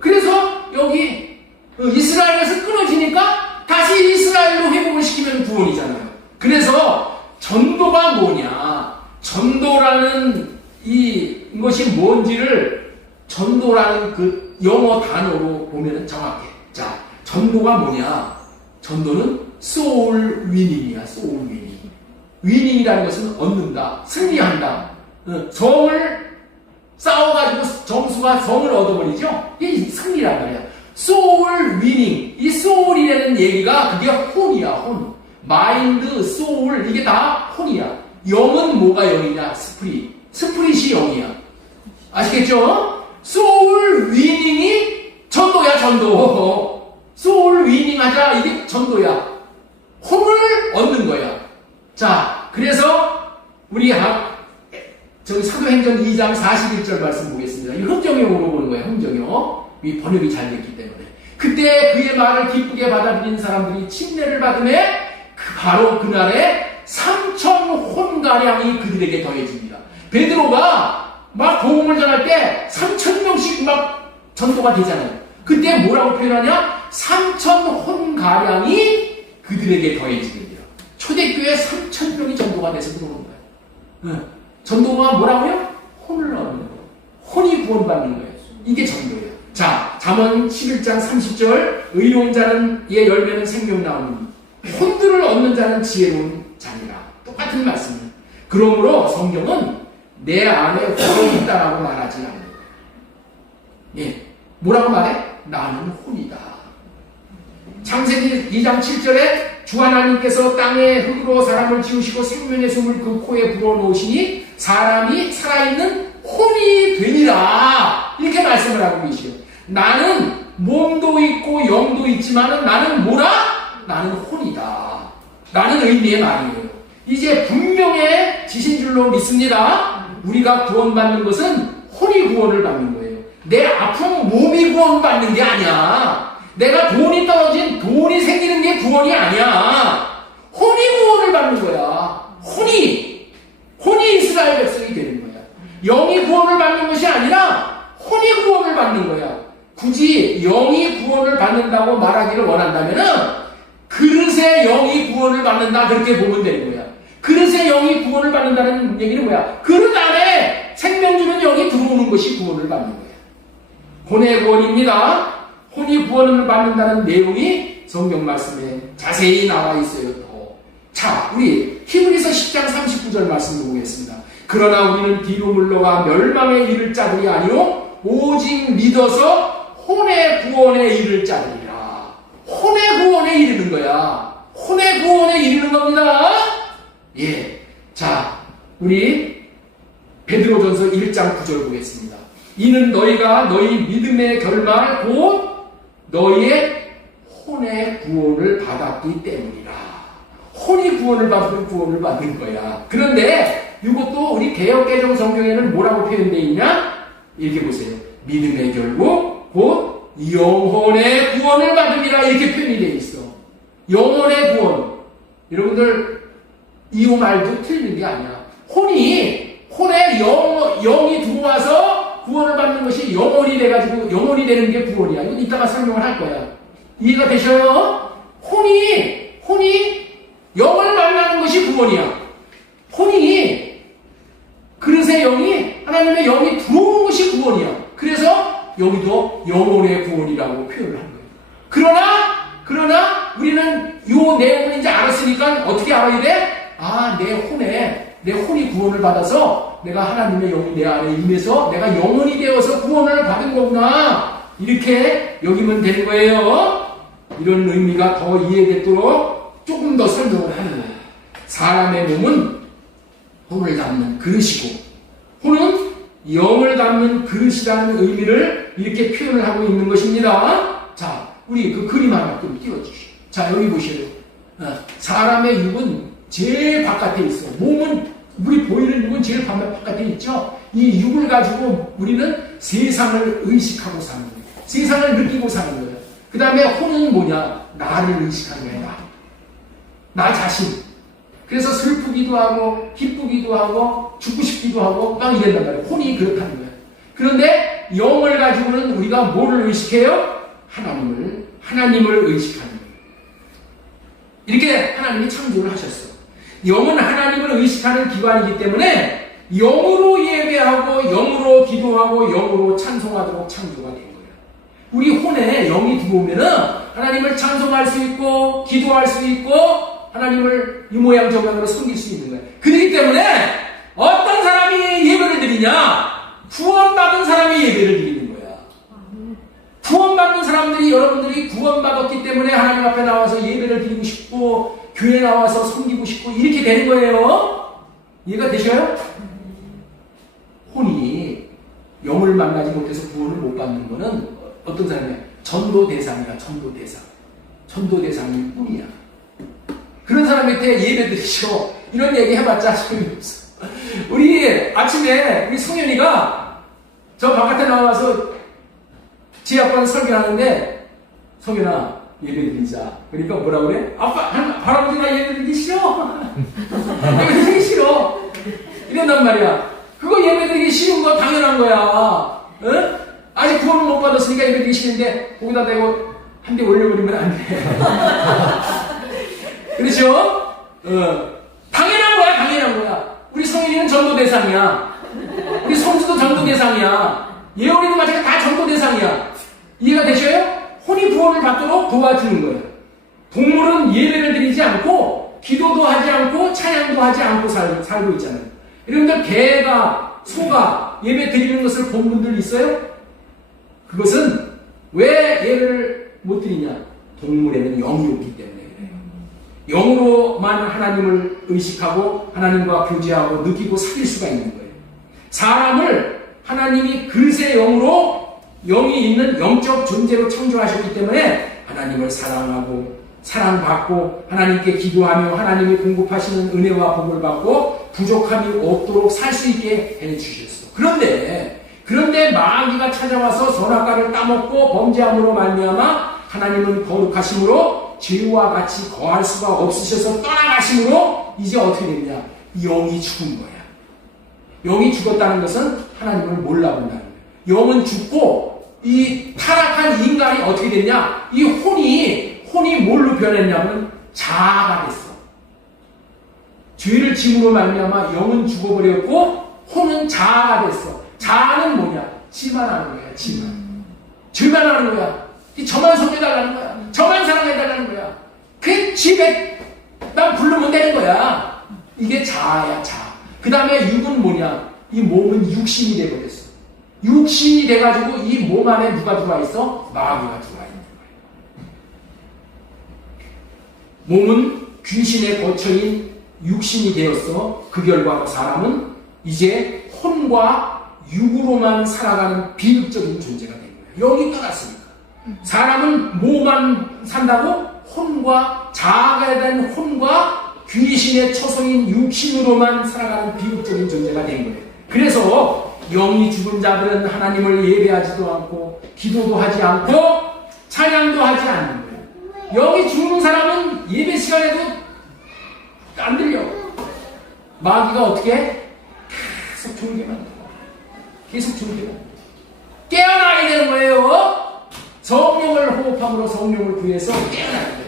그래서 여기 이스라엘에서 끊어지니까 다시 이스라엘로 회복을 시키면 구원이잖아요. 그래서 전도가 뭐냐? 전도라는 이것이 뭔지를 전도라는 그 영어 단어로 보면 정확해. 자, 전도가 뭐냐? 전도는 soul winning이야. soul winning. 위닝이라는 것은 얻는다, 승리한다. 성을 싸워가지고 정수가 성을 얻어버리죠? 이게 승리란 말이야. soul winning. 이 soul이라는 얘기가 그게 혼이야, 혼. 마인드, soul, 이게 다 혼이야. 영은 뭐가 영이냐? 스프릿이 영이야. 아시겠죠? soul winning이 전도야, 전도. soul winning 하자, 이게 전도야. 혼을 얻는 거야. 자, 그래서 우리 저기 사도행전 2장 41절 말씀 보겠습니다. 이 흠정용으로 보는 거예요. 흠정용. 이 번역이 잘 됐기 때문에. 그때 그의 말을 기쁘게 받아들인 사람들이 침례를 받음에 바로 그날에 3,000 혼가량이 그들에게 더해집니다. 베드로가 막 복음을 전할 때 3,000명씩 막 전도가 되잖아요. 그때 뭐라고 표현하냐? 3,000 혼가량이 그들에게 더해집니다. 초대교회 3,000명이 전도가 돼서 들어오는 거예요. 전도가 뭐라고요? 혼을 얻는 거예요. 혼이 구원받는 거예요. 이게 전도예요. 자, 잠언 11장 30절 의로운 자는 의 열매는 생명나오니 혼들을 얻는 자는 지혜로운 자니라. 똑같은 말씀이에요. 그러므로 성경은 내 안에 혼이 있다라고 말하지 않는 거예요. 예, 뭐라고 말해? 나는 혼이다. 창세기 2장 7절에 주 하나님께서 땅의 흙으로 사람을 지으시고 생명의 숨을 그 코에 불어넣으시니 사람이 살아있는 혼이 되니라. 이렇게 말씀을 하고 계시요. 나는 몸도 있고 영도 있지만 나는 뭐라? 나는 혼이다. 라는 의미의 말이에요. 이제 분명해지신 줄로 믿습니다. 우리가 구원받는 것은 혼이 구원을 받는 거예요. 내 아픈 몸이 구원받는 게 아니야. 내가 돈이 떨어진 돈이 생기는 게 구원이 아니야. 혼이 구원을 받는 거야. 혼이 이스라엘 백성이 되는 거야. 영이 구원을 받는 것이 아니라 혼이 구원을 받는 거야. 굳이 영이 구원을 받는다고 말하기를 원한다면은 그릇의 영이 구원을 받는다, 그렇게 보면 되는 거야. 그릇의 영이 구원을 받는다는 얘기는 뭐야? 그릇 안에 생명 주는 영이 들어오는 것이 구원을 받는 거야. 혼의 구원입니다. 혼이 구원을 받는다는 내용이 성경 말씀에 자세히 나와 있어요. 또 자, 우리 히브리서 10장 39절 말씀 보겠습니다. 그러나 우리는 뒤로 물러가 멸망에 이를 자들이 아니요 오직 믿어서 혼의 구원에 이를 자들이라. 혼의 구원에 이르는 거야. 혼의 구원에 이르는 겁니다. 예. 자, 우리 베드로전서 1장 9절 보겠습니다. 이는 너희가 너희 믿음의 결말 곧 너희의 혼의 구원을 받았기 때문이라. 혼이 구원을 받으면 구원을 받는 거야. 그런데 이것도 우리 개역개정 성경에는 뭐라고 표현되어 있냐? 이렇게 보세요. 믿음의 결국 곧 영혼의 구원을 받으리라 이렇게 표현이 되어 있어. 영혼의 구원. 여러분들 이 말도 틀린 게 아니야. 혼에 영이 들어와서 구원을 받는 것이 영혼이 돼가지고 영혼이 되는 게 구원이야. 이건 이따가 설명을 할 거야. 이해가 되셔요? 혼이 영을 만나는 것이 구원이야. 혼이 그릇의 영이 하나님의 영이 들어오는 것이 구원이야. 그래서 여기도 영혼의 구원이라고 표현을 한 거예요. 그러나 우리는 이 내용을 이제 알았으니까 어떻게 알아야 돼? 아, 내 혼이 구원을 받아서 내가 하나님의 영이 내 안에 임해서 내가 영혼이 되어서 구원을 받은 거구나. 이렇게 여기면 되는 거예요. 이런 의미가 더 이해되도록 조금 더 설명을 하는 거예요. 사람의 몸은 혼을 담는 그릇이고 혼은 영을 담는 그릇이라는 의미를 이렇게 표현을 하고 있는 것입니다. 자, 우리 그 그림 하나 좀 띄워주시죠. 자, 여기 보시죠. 사람의 육은 제일 바깥에 있어. 몸은 우리 보이는 육은 제일 바깥에 있죠. 이 육을 가지고 우리는 세상을 의식하고 사는 거예요. 세상을 느끼고 사는 거예요. 그 다음에 혼은 뭐냐? 나를 의식하는 거야. 나 자신. 그래서 슬프기도 하고 기쁘기도 하고 죽고 싶기도 하고 막 이런단 말이에요. 혼이 그렇다는 거예요. 그런데 영을 가지고는 우리가 뭐를 의식해요? 하나님을 의식하는 거예요. 이렇게 하나님이 창조를 하셨어요. 영은 하나님을 의식하는 기관이기 때문에 영으로 예배하고 영으로 기도하고 영으로 찬송하도록 창조가 된 거예요. 우리 혼에 영이 들어오면은 하나님을 찬송할 수 있고 기도할 수 있고 하나님을 이 모양 저 모양으로 섬길 수 있는 거예요. 그렇기 때문에 어떤 사람이 예배를 드리냐? 구원받은 사람이 예배를 드리는 거야. 구원받는 사람들이 여러분들이 구원받았기 때문에 하나님 앞에 나와서 예배를 드리고 싶고 교회 나와서 섬기고 싶고 이렇게 되는 거예요. 이해가 되셔요? 혼이 영을 만나지 못해서 구원을 못 받는 거는 어떤 사람이야? 전도 대상이야. 전도 대상일 뿐이야. 그런 사람한테 예배 드리시고 이런 얘기 해봤자 소용이 없어. 우리 아침에 우리 성현이가 저 바깥에 나와서 지 아빠는 설교하는데 성현아 예배 드리자. 그러니까 뭐라 그래? 아빠 할아버지가 예배 드리기 싫어. 예배 드리기 싫어. 이런단 말이야. 그거 예배 드리기 싫은 거 당연한 거야. 응? 아직 구원을 못 받았으니까 예배 드리기 싫은데 거기다 대고 한 대 올려버리면 안 돼. 그렇죠? 당연한 거야. 우리 성인이는 전도 대상이야. 우리 성수도 전도 대상이야. 예언이도 마찬가지 다 전도 대상이야. 이해가 되셔요? 혼이 구원을 받도록 도와주는 거예요. 동물은 예배를 드리지 않고 기도도 하지 않고 찬양도 하지 않고 살고 있잖아요. 여러분들 개가 소가 예배 드리는 것을 본 분들 있어요? 그것은 왜 예배를 못 드리냐? 동물에는 영이 없기 때문에 그래요. 영으로만 하나님을 의식하고 하나님과 교제하고 느끼고 사귈 수가 있는 거예요. 사람을 하나님이 그릇의 영으로 영이 있는 영적 존재로 창조하셨기 때문에 하나님을 사랑하고 사랑받고 하나님께 기도하며 하나님이 공급하시는 은혜와 복을 받고 부족함이 없도록 살 수 있게 해주셨어. 그런데 마귀가 찾아와서 선악과를 따먹고 범죄함으로 말미암아 하나님은 거룩하심으로 죄와 같이 거할 수가 없으셔서 떠나가심으로 이제 어떻게 됐냐? 영이 죽은 거야. 영이 죽었다는 것은 하나님을 몰라본다는 거야. 영은 죽고 이 타락한 인간이 어떻게 됐냐? 이 혼이 뭘로 변했냐면 자아가 됐어. 죄를 지음으로 말미암아 영은 죽어버렸고 혼은 자아가 됐어. 자아는 뭐냐? 지만하는 거야. 죄만 하는 거야. 저만 섬겨달라는 거야. 저만 사랑해달라는 거야. 그 집에 나 그냥 부르면 되는 거야. 이게 자아야, 자아. 그 다음에 육은 뭐냐? 이 몸은 육신이 돼버렸어. 육신이 돼가지고 이 몸 안에 누가 들어와 있어? 마귀가 들어와 있는 거야. 몸은 귀신의 거처인 육신이 되었어. 그 결과 사람은 이제 혼과 육으로만 살아가는 비극적인 존재가 된 거야. 영이 떠났으니까. 사람은 뭐만 산다고? 혼과 자아가 된 혼과 귀신의 처소인 육신으로만 살아가는 비극적인 존재가 된 거예요. 그래서 영이 죽은 자들은 하나님을 예배하지도 않고 기도도 하지 않고 찬양도 하지 않는 거예요. 영이 죽은 사람은 예배 시간에도 안 들려. 마귀가 어떻게 해? 계속 졸게 만들어. 계속 졸게 만들어. 깨어나야 되는 거예요. 성령을 호흡함으로 성령을 구해서 깨어나야 돼요.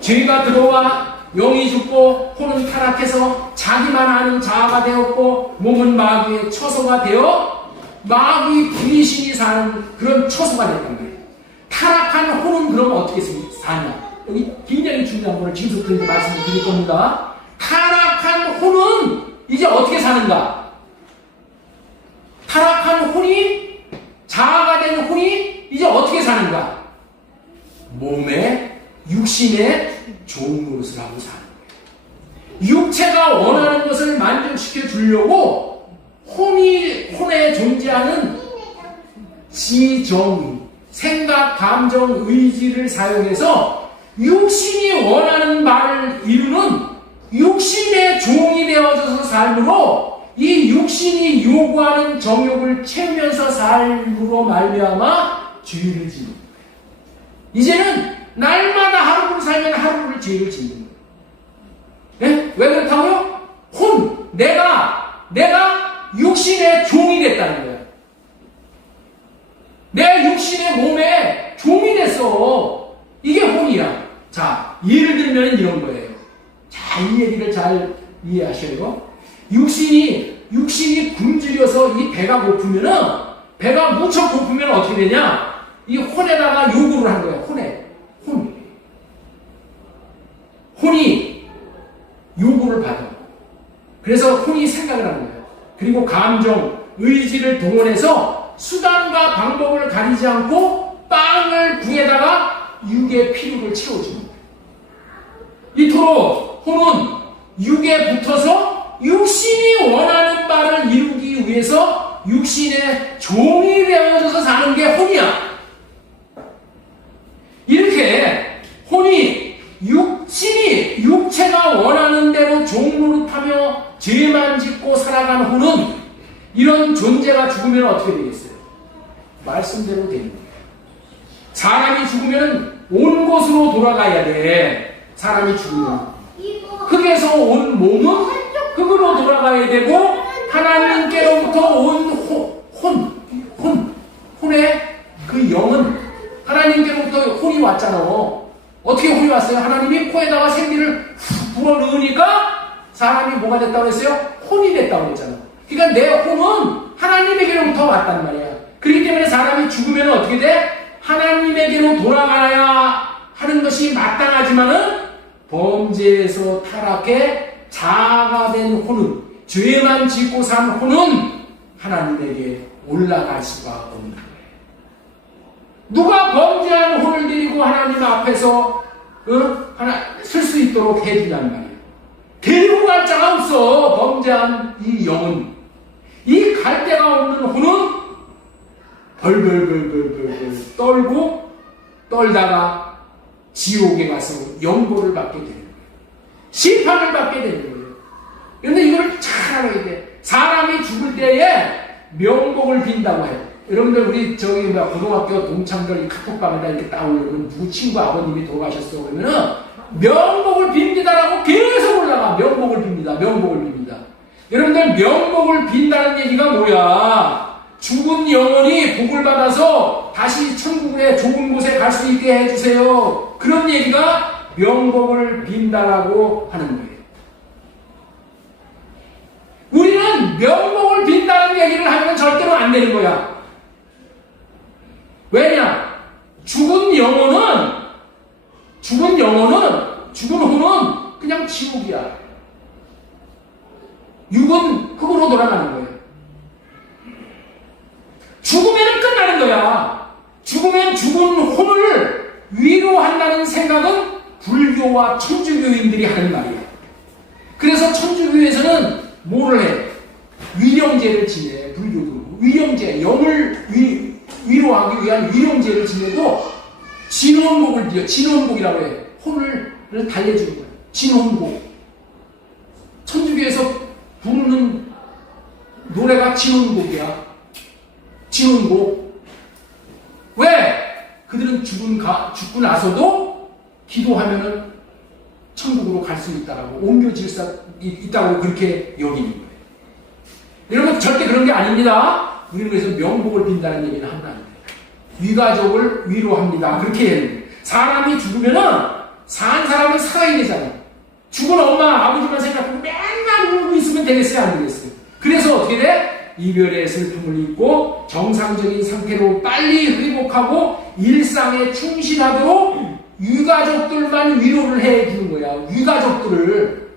죄가 들어와 영이 죽고 혼은 타락해서 자기만 아는 자아가 되었고 몸은 마귀의 처소가 되어 마귀 귀신이 사는 그런 처소가 됐단 말이에요. 타락한 혼은 그럼 어떻게 사냐? 여기 굉장히 중요한 걸 지금부터 말씀을 드릴 겁니다. 타락한 혼은 이제 어떻게 사는가? 타락한 혼이 자아가 된 혼이 이제 어떻게 사는가? 몸에 육신의 좋은 노릇을 하고 사는 거예요. 육체가 원하는 것을 만족시켜 주려고 혼에 존재하는 지정, 생각, 감정, 의지를 사용해서 육신이 원하는 바를 이루는 육신의 종이 되어져서 삶으로 이 육신이 요구하는 정욕을 채우면서 삶으로 말미암아 죄를 짓는 거예요. 이제는 날마다 하루를 살면 하루를 죄를 짓는 거예요. 네? 왜 그렇다고요? 내가 육신의 종이 됐다는 거예요. 내 육신의 몸에 종이 됐어. 이게 혼이야. 자, 예를 들면 이런 거예요. 자, 이 얘기를 잘 이해하셔요. 육신이 굶주려서 이 배가 고프면은, 배가 무척 고프면 어떻게 되냐? 이 혼에다가 요구를 한 거예요. 혼이 요구를 받아. 그래서 혼이 생각을 하는 거예요. 그리고 감정, 의지를 동원해서 수단과 방법을 가리지 않고 빵을 구해다가 육의 필요를 채워주는 거예요. 이토록 혼은 육에 붙어서 육신이 원하는 바를 이루기 위해서 육신의 종이 되어져서 사는 게 혼이야. 이렇게 혼이 육체가 원하는 대로 종노릇하며 죄만 짓고 살아가는 혼은 이런 존재가 죽으면 어떻게 되겠어요? 말씀대로 되는 거예요. 사람이 죽으면 온 곳으로 돌아가야 돼. 사람이 죽으면 흙에서 온 몸은 흙으로 돌아가야 되고 하나님께로부터 온 혼의 그 영은 하나님께로부터 혼이 왔잖아. 어떻게 혼이 왔어요? 하나님이 코에다가 생기를 불어 넣으니까 사람이 뭐가 됐다고 했어요? 혼이 됐다고 했잖아. 그러니까 내 혼은 하나님에게로부터 왔단 말이야. 그렇기 때문에 사람이 죽으면 어떻게 돼? 하나님에게로 돌아가야 하는 것이 마땅하지만은 범죄에서 타락해 자아가 된 혼은, 죄만 짓고 산 혼은 하나님에게 올라갈 수가 없는 거예요. 누가 범죄한 혼을 데리고 하나님 앞에서 쓸 수 있도록 해주냐는 말이에요. 데리고 갈 자가 없어. 범죄한 이 영은, 이 갈 데가 없는 혼은 벌벌 떨다가 지옥에 가서 영고를 받게 되는 거예요. 심판을 받게 되는 거예요. 그런데 이걸 잘 알아야 돼. 사람이 죽을 때에 명복을 빈다고 해요. 여러분들 우리 고등학교 동창들 카톡방에다 이렇게 딱 올리면 누구 친구 아버님이 돌아가셨어 그러면은 명복을 빕니다라고 계속 올라가. 명복을 빕니다. 여러분들 명복을 빈다는 얘기가 뭐야? 죽은 영혼이 복을 받아서 다시 천국의 좋은 곳에 갈 수 있게 해주세요. 그런 얘기가 명복을 빈다라고 하는 거예요. 우리는 명복을 빈다는 얘기를 하면 절대로 안 되는 거야. 왜냐? 죽은 혼은 그냥 지옥이야. 육은 흙으로 돌아가는 거예요. 죽으면 끝나는 거야. 죽으면 죽은 혼을 위로한다는 생각은 불교와 천주교인들이 하는 말이야. 그래서 천주교에서는 뭐를 해? 위령제를 지내. 불교도 위령제, 영을 위로하기 위한 위령제를 지내도 진혼곡을 빌려. 진혼곡이라고 해. 혼을 달래주는 거야. 진혼곡. 천주교에서 부르는 노래가 진혼곡이야. 진혼곡. 왜? 그들은 죽고 나서도 기도하면은 천국으로 갈 수 있다라고, 옮겨질 수 있다고 그렇게 여기는 거예요. 여러분, 절대 그런 게 아닙니다. 우리는 그래서 명복을 빈다는 얘기는 하면 안 돼요. 위가족을 위로합니다. 그렇게 해야 돼요. 사람이 죽으면은, 산 사람은 살아야 되잖아요. 죽은 엄마, 아버지만 생각하고 맨날 울고 있으면 되겠어요? 안 되겠어요? 그래서 어떻게 돼? 이별의 슬픔을 잊고 정상적인 상태로 빨리 회복하고 일상에 충실하도록 유가족들만 위로를 해주는 거야. 유가족들을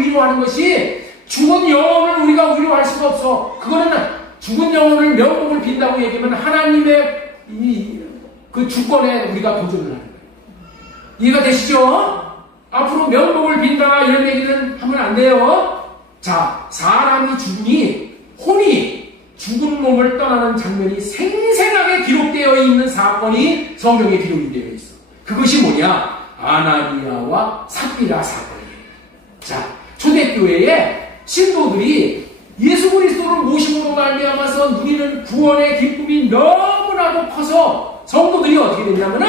위로하는 것이 죽은 영혼을 우리가 위로할 수가 없어. 그거는 죽은 영혼을 명복을 빈다고 얘기하면 하나님의 그 주권에 우리가 도전을 하는 거예요. 이해가 되시죠? 앞으로 명복을 빈다 이런 얘기는 하면 안 돼요. 자, 사람이 죽으니 혼이 죽은 몸을 떠나는 장면이 생생하게 기록되어 있는 사건이 성경에 기록이 되어 있어. 그것이 뭐냐? 아나니아와 삽비라 사건이에요. 자, 초대교회에 신도들이 예수 그리스도를 모심으로 말미암아서 누리는 구원의 기쁨이 너무나도 커서 성도들이 어떻게 됐냐면은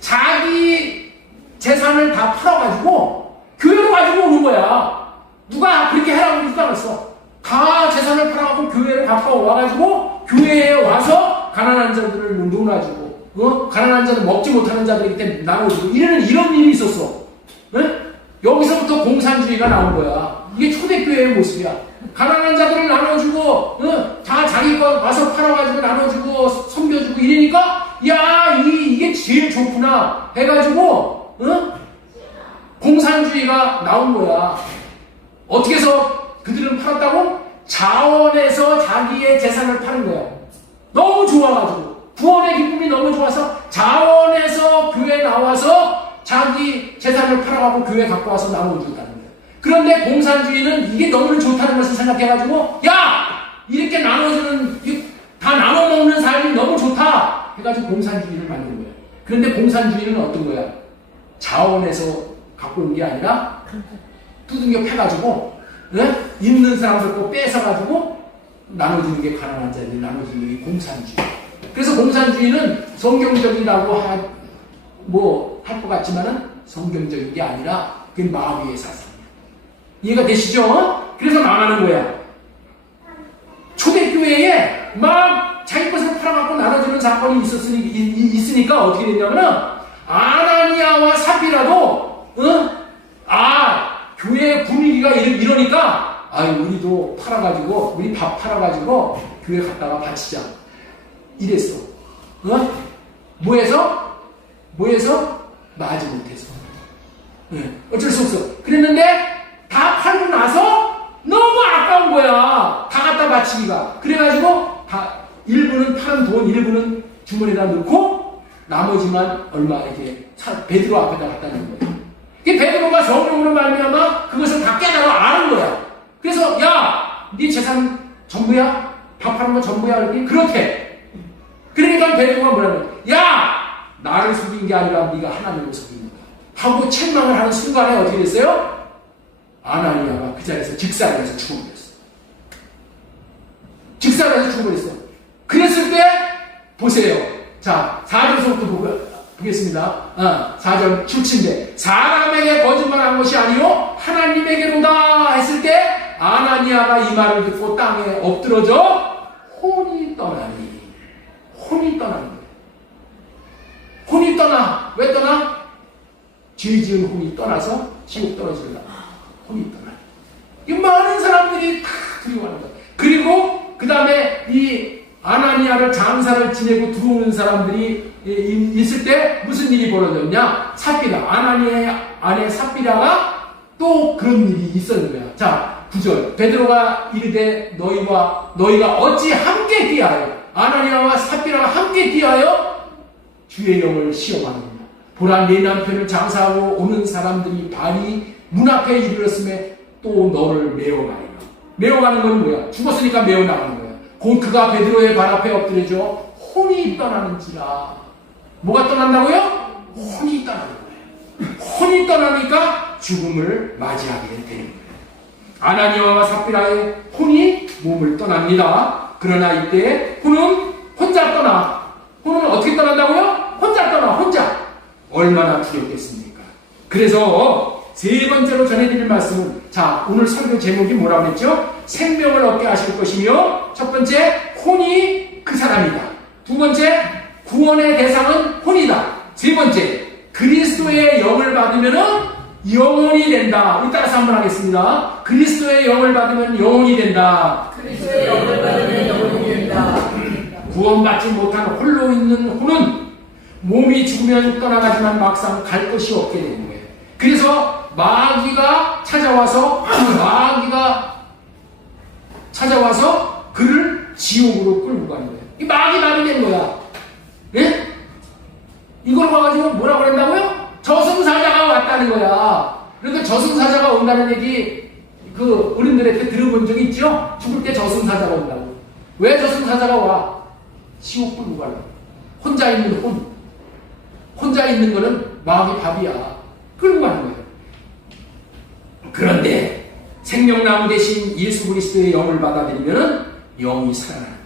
자기 재산을 다 팔아가지고 교회로 가지고 오는 거야. 누가 그렇게 하라고 그러지도 않았어. 다 재산을 팔아가지고 교회를 갖고 와가지고 교회에 와서 가난한 자들을 놀아주고, 가난한 자들 먹지 못하는 자들에게 때문에 나눠주고 이런 일이 있었어. 네? 여기서부터 공산주의가 나온 거야. 이게 초대교회의 모습이야. 가난한 자들을 나눠주고, 다 자기 거 와서 팔아가지고 나눠주고 섬겨주고 이러니까 야, 이게 제일 좋구나 해가지고 공산주의가 나온 거야. 어떻게 해서 그들은 팔았다고? 자원에서 자기의 재산을 파는 거야. 너무 좋아가지고 구원의 기쁨이 너무 좋아서 자원에서 교회 나와서 자기 재산을 팔아가고 교회 갖고 와서 나눠준다는 거야. 그런데 공산주의는 이게 너무 좋다는 것을 생각해가지고 야! 이렇게 나눠주는, 다 나눠 먹는 삶이 너무 좋다 해가지고 공산주의를 만든 거야. 그런데 공산주의는 어떤 거야? 자원에서 갖고 온 게 아니라 두둥겨 패가지고 있는 사람들 거 뺏어가지고 나눠주는 게 가난한 자들이 나눠주는 게 공산주의. 그래서 공산주의는 성경적이라고 할 것 같지만은 성경적인 게 아니라 그게 마귀의 사상이야. 이해가 되시죠? 그래서 망하는 거야. 초대교회에 막 자기 것을 팔아갖고 나눠주는 사건이 있으니까 어떻게 됐냐면은 아나니아와 삽비라도 교회 분위기가 이러니까 우리도 팔아가지고 우리 밥 팔아가지고 교회 갔다가 바치자 이랬어. 뭐해서? 나지 못해서. 어쩔 수 없어. 그랬는데 다 팔고 나서 너무 아까운 거야. 다 갖다 바치기가. 그래가지고 다 일부는 파는 돈 일부는 주머니에다 넣고 나머지만 얼마 이렇게 베드로 앞에다 갖다 놓은 거야. 베드로가 성령으로 말미암아 그것을 다 깨달아 아는 거야. 그래서 야, 네 재산 전부야? 밥 파는 거 전부야? 그랬더니 그렇대. 그러니까 베드로가 뭐라고 해? 야, 나를 속인 게 아니라 네가 하나님을 속인 거야 하고 책망을 하는 순간에 어떻게 됐어요? 아나니아가 그 자리에서 직사를 해서 죽어버렸어. 직사를 해서 죽어버렸어. 그랬을 때 보세요. 자, 4절부터 보겠습니다. 4절 출친데 사람에게 거짓말한 것이 아니요 하나님에게로다 했을 때 아나니아가 이 말을 듣고 땅에 엎드러져 혼이 떠나니. 혼이 떠나는 거예요. 혼이 떠나. 왜 떠나? 죄 지은 혼이 떠나서 지옥 떨어지려고. 혼이 떠나. 이 많은 사람들이 다 두려워하는 거예요. 그리고 그 다음에 이 아나니아를 장사를 지내고 들어오는 사람들이 있을 때 무슨 일이 벌어졌냐? 삽비라. 아나니아의 아내 삽비라가 또 그런 일이 있었는 거야. 자, 9절. 베드로가 이르되 너희가 어찌 함께 뛰하여 아나니아와 삽비라가 함께 뛰하여 주의 영을 시험하느냐. 보라, 네 남편을 장사하고 오는 사람들이 발이 문 앞에 이르렀음에 또 너를 메어가리라. 메어가는 건 뭐야? 죽었으니까 메어 나가는 거야. 곧 그가 베드로의 발 앞에 엎드려져 혼이 떠나는지라. 뭐가 떠난다고요? 혼이 떠나는 거예요. 혼이 떠나니까 죽음을 맞이하게 되는 거예요. 아나니아와 삽비라의 혼이 몸을 떠납니다. 그러나 이때 혼은 혼자 떠나. 혼은 어떻게 떠난다고요? 혼자 떠나. 혼자. 얼마나 두렵겠습니까? 그래서 세 번째로 전해드릴 말씀은, 자, 오늘 설교 제목이 뭐라고 했죠? 생명을 얻게 하실 것이며, 첫 번째, 혼이 그 사람이다. 두 번째, 구원의 대상은 혼이다. 세 번째, 그리스도의 영을 받으면 영혼이 된다. 우리 따라서 한번 하겠습니다. 그리스도의 영을 받으면 영혼이 된다. 그리스도의 영을 받으면 영혼이 된다. 구원받지 못한 홀로 있는 혼은 몸이 죽으면 떠나가지만 막상 갈 곳이 없게 되는 거예요. 그래서 마귀가 찾아와서 그를 지옥으로 끌고 가는 거예요. 이 마귀 말이 된 거야. 예? 이걸 봐가지고 뭐라고 그런다고요? 저승사자가 왔다는 거야. 그러니까 저승사자가 온다는 얘기 그 어른들한테 들어본 적이 있죠? 죽을 때 저승사자가 온다고. 왜 저승사자가 와? 지옥 끌고 가려. 혼자 있는 혼. 혼자 있는 거는 마귀 밥이야. 끌고 가는 거예요. 그런데 생명나무 대신 예수 그리스도의 영을 받아들이면 영이 살아나는 거예요.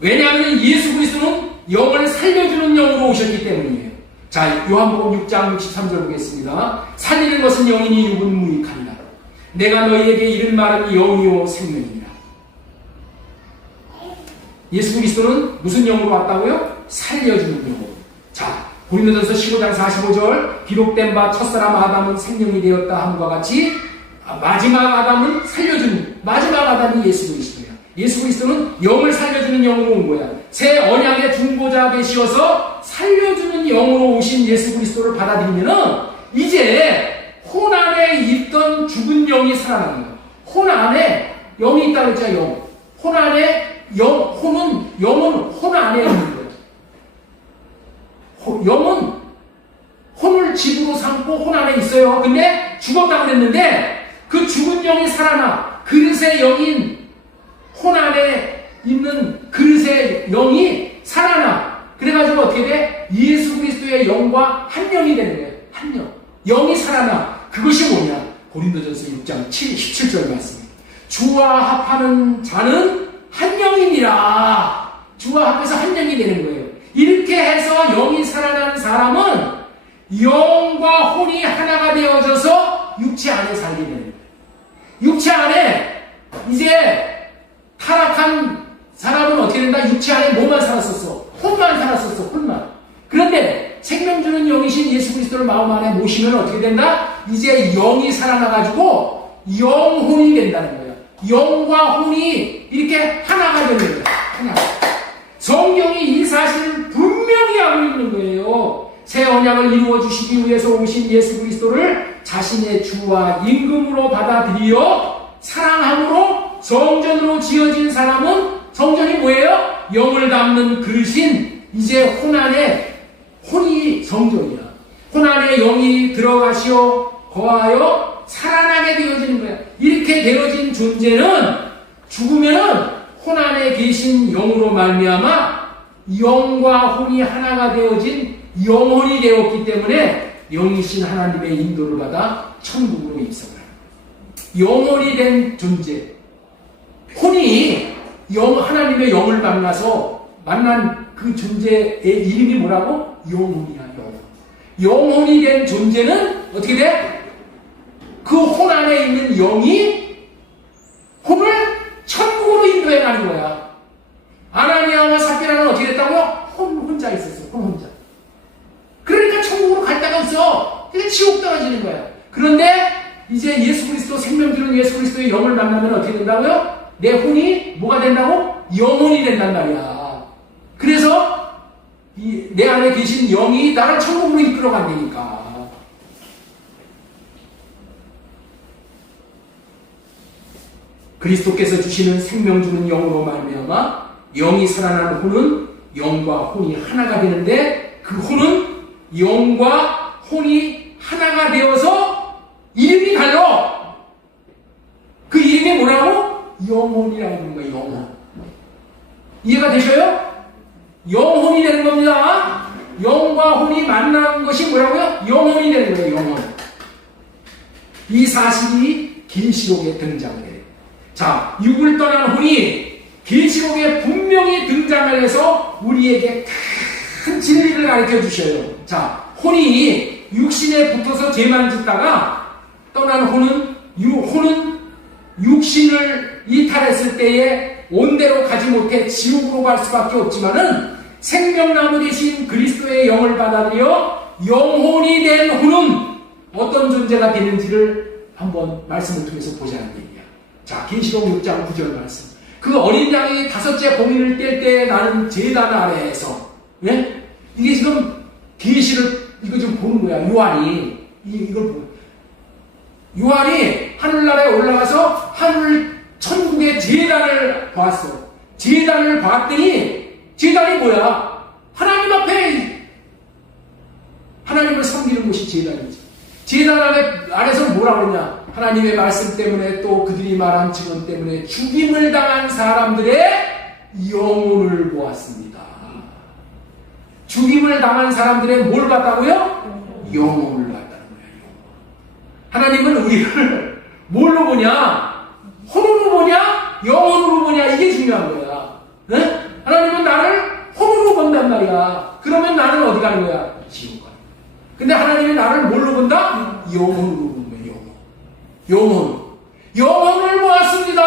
왜냐하면 예수 그리스도는 영을 살려주는 영으로 오셨기 때문이에요. 자, 요한복음 6장 63절 보겠습니다. 살리는 것은 영이니 육은 무익하니라. 내가 너희에게 이른 말은 영이요 생명이니라. 예수 그리스도는 무슨 영으로 왔다고요? 살려주는 영으로. 자, 고린도전서 15장 45절 기록된 바 첫사람 아담은 생명이 되었다 함과 같이 마지막 아담은 살려주는 마지막 아담이 예수 그리스도야. 예수 그리스도는 영을 살려주는 영으로 온 거야. 새 언약의 중보자 되시어서 살려주는 영으로 오신 예수 그리스도를 받아들이면은 이제 혼 안에 있던 죽은 영이 살아나는 거야. 혼 안에 영이 있다고 했죠. 영. 혼 안에 영은 혼 안에 있는 거야. 영은 혼을 집으로 삼고 혼 안에 있어요. 근데 죽었다고 그랬는데 그 죽은 영이 살아나. 그릇의 영인 혼 안에 있는 그릇의 영이 살아나. 그래가지고 어떻게 돼? 예수 그리스도의 영과 한 영이 되는 거예요. 한 영. 영이 살아나. 그것이 뭐냐? 고린도전서 6장 17절 말씀입니다. 주와 합하는 자는 한 영이니라. 주와 합해서 한 영이 되는 거예요. 이렇게 해서 영이 살아난 사람은 영과 혼이 하나가 되어져서 육체 안에 살게 되는 거예요. 육체 안에 이제 타락한 사람은 어떻게 된다? 육체 안에 뭐만 살았었어? 혼만 살았었어. 혼만. 그런데 생명 주는 영이신 예수 그리스도를 마음 안에 모시면 어떻게 된다? 이제 영이 살아나가지고 영혼이 된다는 거예요. 영과 혼이 이렇게 하나가 되는 거예요. 하나. 성경이 이 사실을 분명히 알고 있는 거예요. 새 언약을 이루어 주시기 위해서 오신 예수 그리스도를 자신의 주와 임금으로 받아들여 사랑함으로 성전으로 지어진 사람은 성전이 뭐예요? 영을 담는 그릇인 이제 혼 안에 혼이 성전이야. 혼 안에 영이 들어가시어 거하여 살아나게 되어지는 거야. 이렇게 되어진 존재는 죽으면은 혼 안에 계신 영으로 말미암아 영과 혼이 하나가 되어진 영혼이 되었기 때문에 영이신 하나님의 인도를 받아 천국으로 입성을 합니다. 영혼이 된 존재. 혼이 하나님의 영을 만난 그 존재의 이름이 뭐라고? 영혼이야, 영혼. 영혼이 된 존재는 어떻게 돼? 그 혼 안에 있는 영이 혼을 천국으로 인도해 가는 거야. 아나니아와 삽비라는 어떻게 됐다고요? 혼자 있었어. 혼자. 그러니까 천국으로 갈 데가 없어. 그게 지옥 떨어지는 거야. 그런데 이제 예수 그리스도 생명 주는 예수 그리스도의 영을 만나면 어떻게 된다고요? 내 혼이 뭐가 된다고? 영혼이 된단 말이야. 그래서 내 안에 계신 영이 나를 천국으로 이끌어 간다니까. 그리스도께서 주시는 생명 주는 영으로 말미암아 영이 살아난 혼은 영과 혼이 하나가 되는데 그 혼은 영과 혼이 하나가 되어서 이름이 달라. 그 이름이 뭐라고? 영혼이라고 하는 거예요. 영혼. 이해가 되셔요? 영혼이 되는 겁니다. 영과 혼이 만난 것이 뭐라고요? 영혼이 되는 거예요. 영혼. 이 사실이 계시록에 등장해요. 자, 육을 떠난 혼이 계시록에 분명히 등장을 해서 우리에게 큰 진리를 가르쳐 주셔요. 자, 혼이 육신에 붙어서 죄만 짓다가 떠난 혼은 육신을 이탈했을 때에 온대로 가지 못해 지옥으로 갈 수밖에 없지만은 생명나무 대신 그리스도의 영을 받아들여 영혼이 된 혼은 어떤 존재가 되는지를 한번 말씀을 통해서 보자는 얘기야. 자, 계시록 6장 9절 말씀. 그 어린 양이 5째 봉인을 뗄 때 나는 제단 아래에서, 예? 이게 지금 계시를 이거 좀 보는 거야. 요한이 이걸 보는. 요한이 하늘나라에 올라가서 하늘 천국의 제단을 봤어. 제단을 봤더니 제단이 뭐야? 하나님 앞에 하나님을 섬기는 곳이 제단이지. 제단 아래서 뭐라고 그러냐? 하나님의 말씀 때문에 또 그들이 말한 증언 때문에 죽임을 당한 사람들의 영혼을 보았습니다. 죽임을 당한 사람들의 뭘 봤다고요? 영혼을 봤다는 거예요. 하나님은 우리를 뭘로 보냐? 혼으로 보냐? 영혼으로 보냐? 이게 중요한 거야. 네? 하나님은 나를 혼으로 본단 말이야. 그러면 나는 어디 가는 거야? 지옥 가는 거야. 근데 하나님이 나를 뭘로 본다? 영혼으로 보는 거야. 영혼을 보았습니다.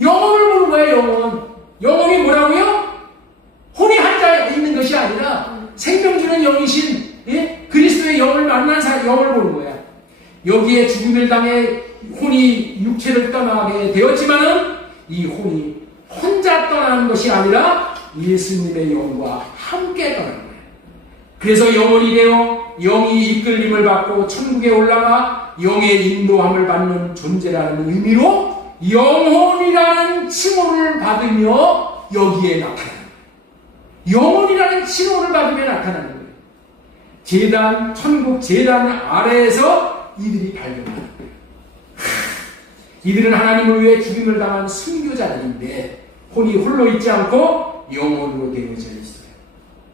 영혼을 보는 거야. 영혼이 뭐라고요? 혼이 한자 있는 것이 아니라 생명 주는 영이신, 예? 그리스도의 영을 만난 영을 보는 거야. 여기에 죽음을 당해 혼이 육체를 떠나게 되었지만은 이 혼이 혼자 떠나는 것이 아니라 예수님의 영과 함께 떠나는 거예요. 그래서 영혼이 되어 영이 이끌림을 받고 천국에 올라가 영의 인도함을 받는 존재라는 의미로 영혼이라는 칭호를 받으며 여기에 나타나는 거예요. 영혼이라는 칭호를 받으며 나타나는 거예요. 제단, 천국 제단 아래에서 이들이 발견하는 거예요. 이들은 하나님을 위해 죽임을 당한 순교자들인데 혼이 홀로 있지 않고 영혼으로 되어져 있어요.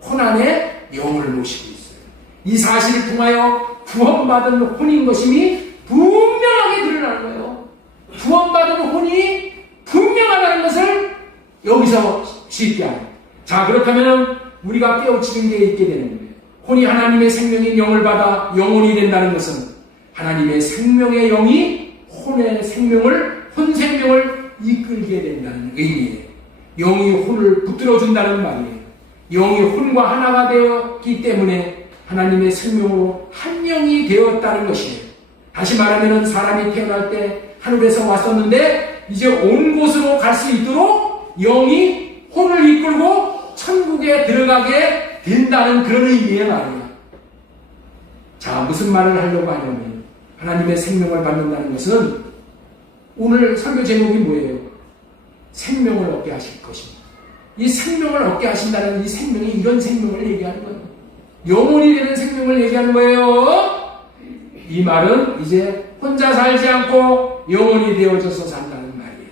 혼 안에 영을 모시고 있어요. 이 사실을 통하여 구원받은 혼인 것임이 분명하게 드러나는 거예요. 구원받은 혼이 분명하다는 것을 여기서 쉽게 하는 거예요. 자, 그렇다면 우리가 깨우치는 게 있게 되는 거예요. 혼이 하나님의 생명인 영을 받아 영혼이 된다는 것은 하나님의 생명의 영이 혼의 생명을, 혼 생명을 이끌게 된다는 의미예요. 영이 혼을 붙들어준다는 말이에요. 영이 혼과 하나가 되었기 때문에 하나님의 생명으로 한 영이 되었다는 것이에요. 다시 말하면 사람이 태어날 때 하늘에서 왔었는데 이제 온 곳으로 갈 수 있도록 영이 혼을 이끌고 천국에 들어가게 된다는 그런 의미의 말이에요. 자, 무슨 말을 하려고 하냐면 하나님의 생명을 받는다는 것은 오늘 설교 제목이 뭐예요? 생명을 얻게 하실 것입니다. 이 생명을 얻게 하신다는 이 생명이 이런 생명을 얘기하는 거예요. 영혼이 되는 생명을 얘기하는 거예요. 이 말은 이제 혼자 살지 않고 영혼이 되어져서 산다는 말이에요.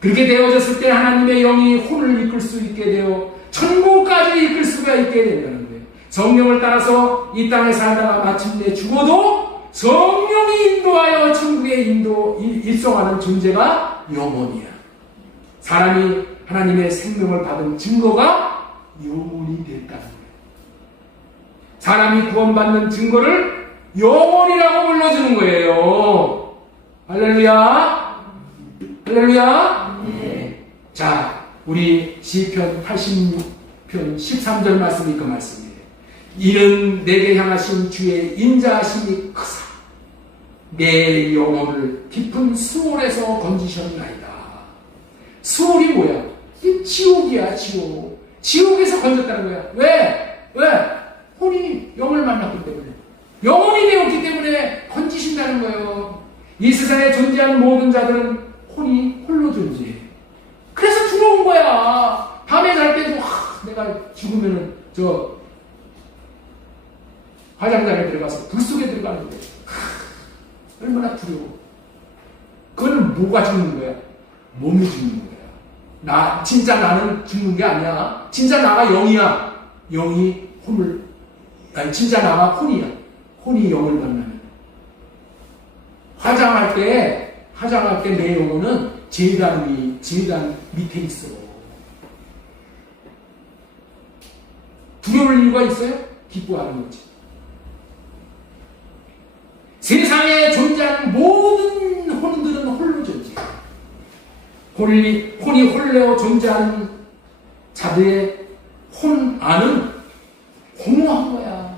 그렇게 되어졌을 때 하나님의 영이 혼을 이끌 수 있게 되어 천국까지 이끌 수가 있게 된다는 거예요. 성령을 따라서 이 땅에 살다가 마침내 죽어도 성령이 인도하여 천국에 일성하는 존재가 영혼이야. 사람이 하나님의 생명을 받은 증거가 영혼이 됐다는 거예요. 사람이 구원받는 증거를 영혼이라고 불러주는 거예요. 할렐루야. 할렐루야. 네. 자, 우리 시편 86편 13절 말씀이 그 말씀이에요. 이는 내게 향하신 주의 인자하심이 크사 내 영혼을 깊은 수월에서 건지셨나이다. 수월이 뭐야? 이 지옥이야, 지옥. 지옥에서 건졌다는 거야. 왜? 혼이 영을 만났기 때문에. 영혼이 되었기 때문에 건지신다는 거예요. 이 세상에 존재하는 모든 자들은 혼이 홀로 존재해. 그래서 두려운 거야. 밤에 잘 때도 내가 죽으면은 저 화장장에 들어가서 불 속에 들어가는데 얼마나 두려워. 그거는 뭐가 죽는 거야? 몸이 죽는 거야. 진짜 나는 죽는 게 아니야. 진짜 나가 영이야. 영이 진짜 나가 혼이야. 혼이 영을 만나는. 화장할 때 내 영혼은 제단 밑에 있어. 두려울 이유가 있어요? 기뻐하는 거지. 세상에 존재하는 모든 혼들은 홀로 존재해. 혼이 홀로 존재하는 자들의 혼 안은 공허한 거야.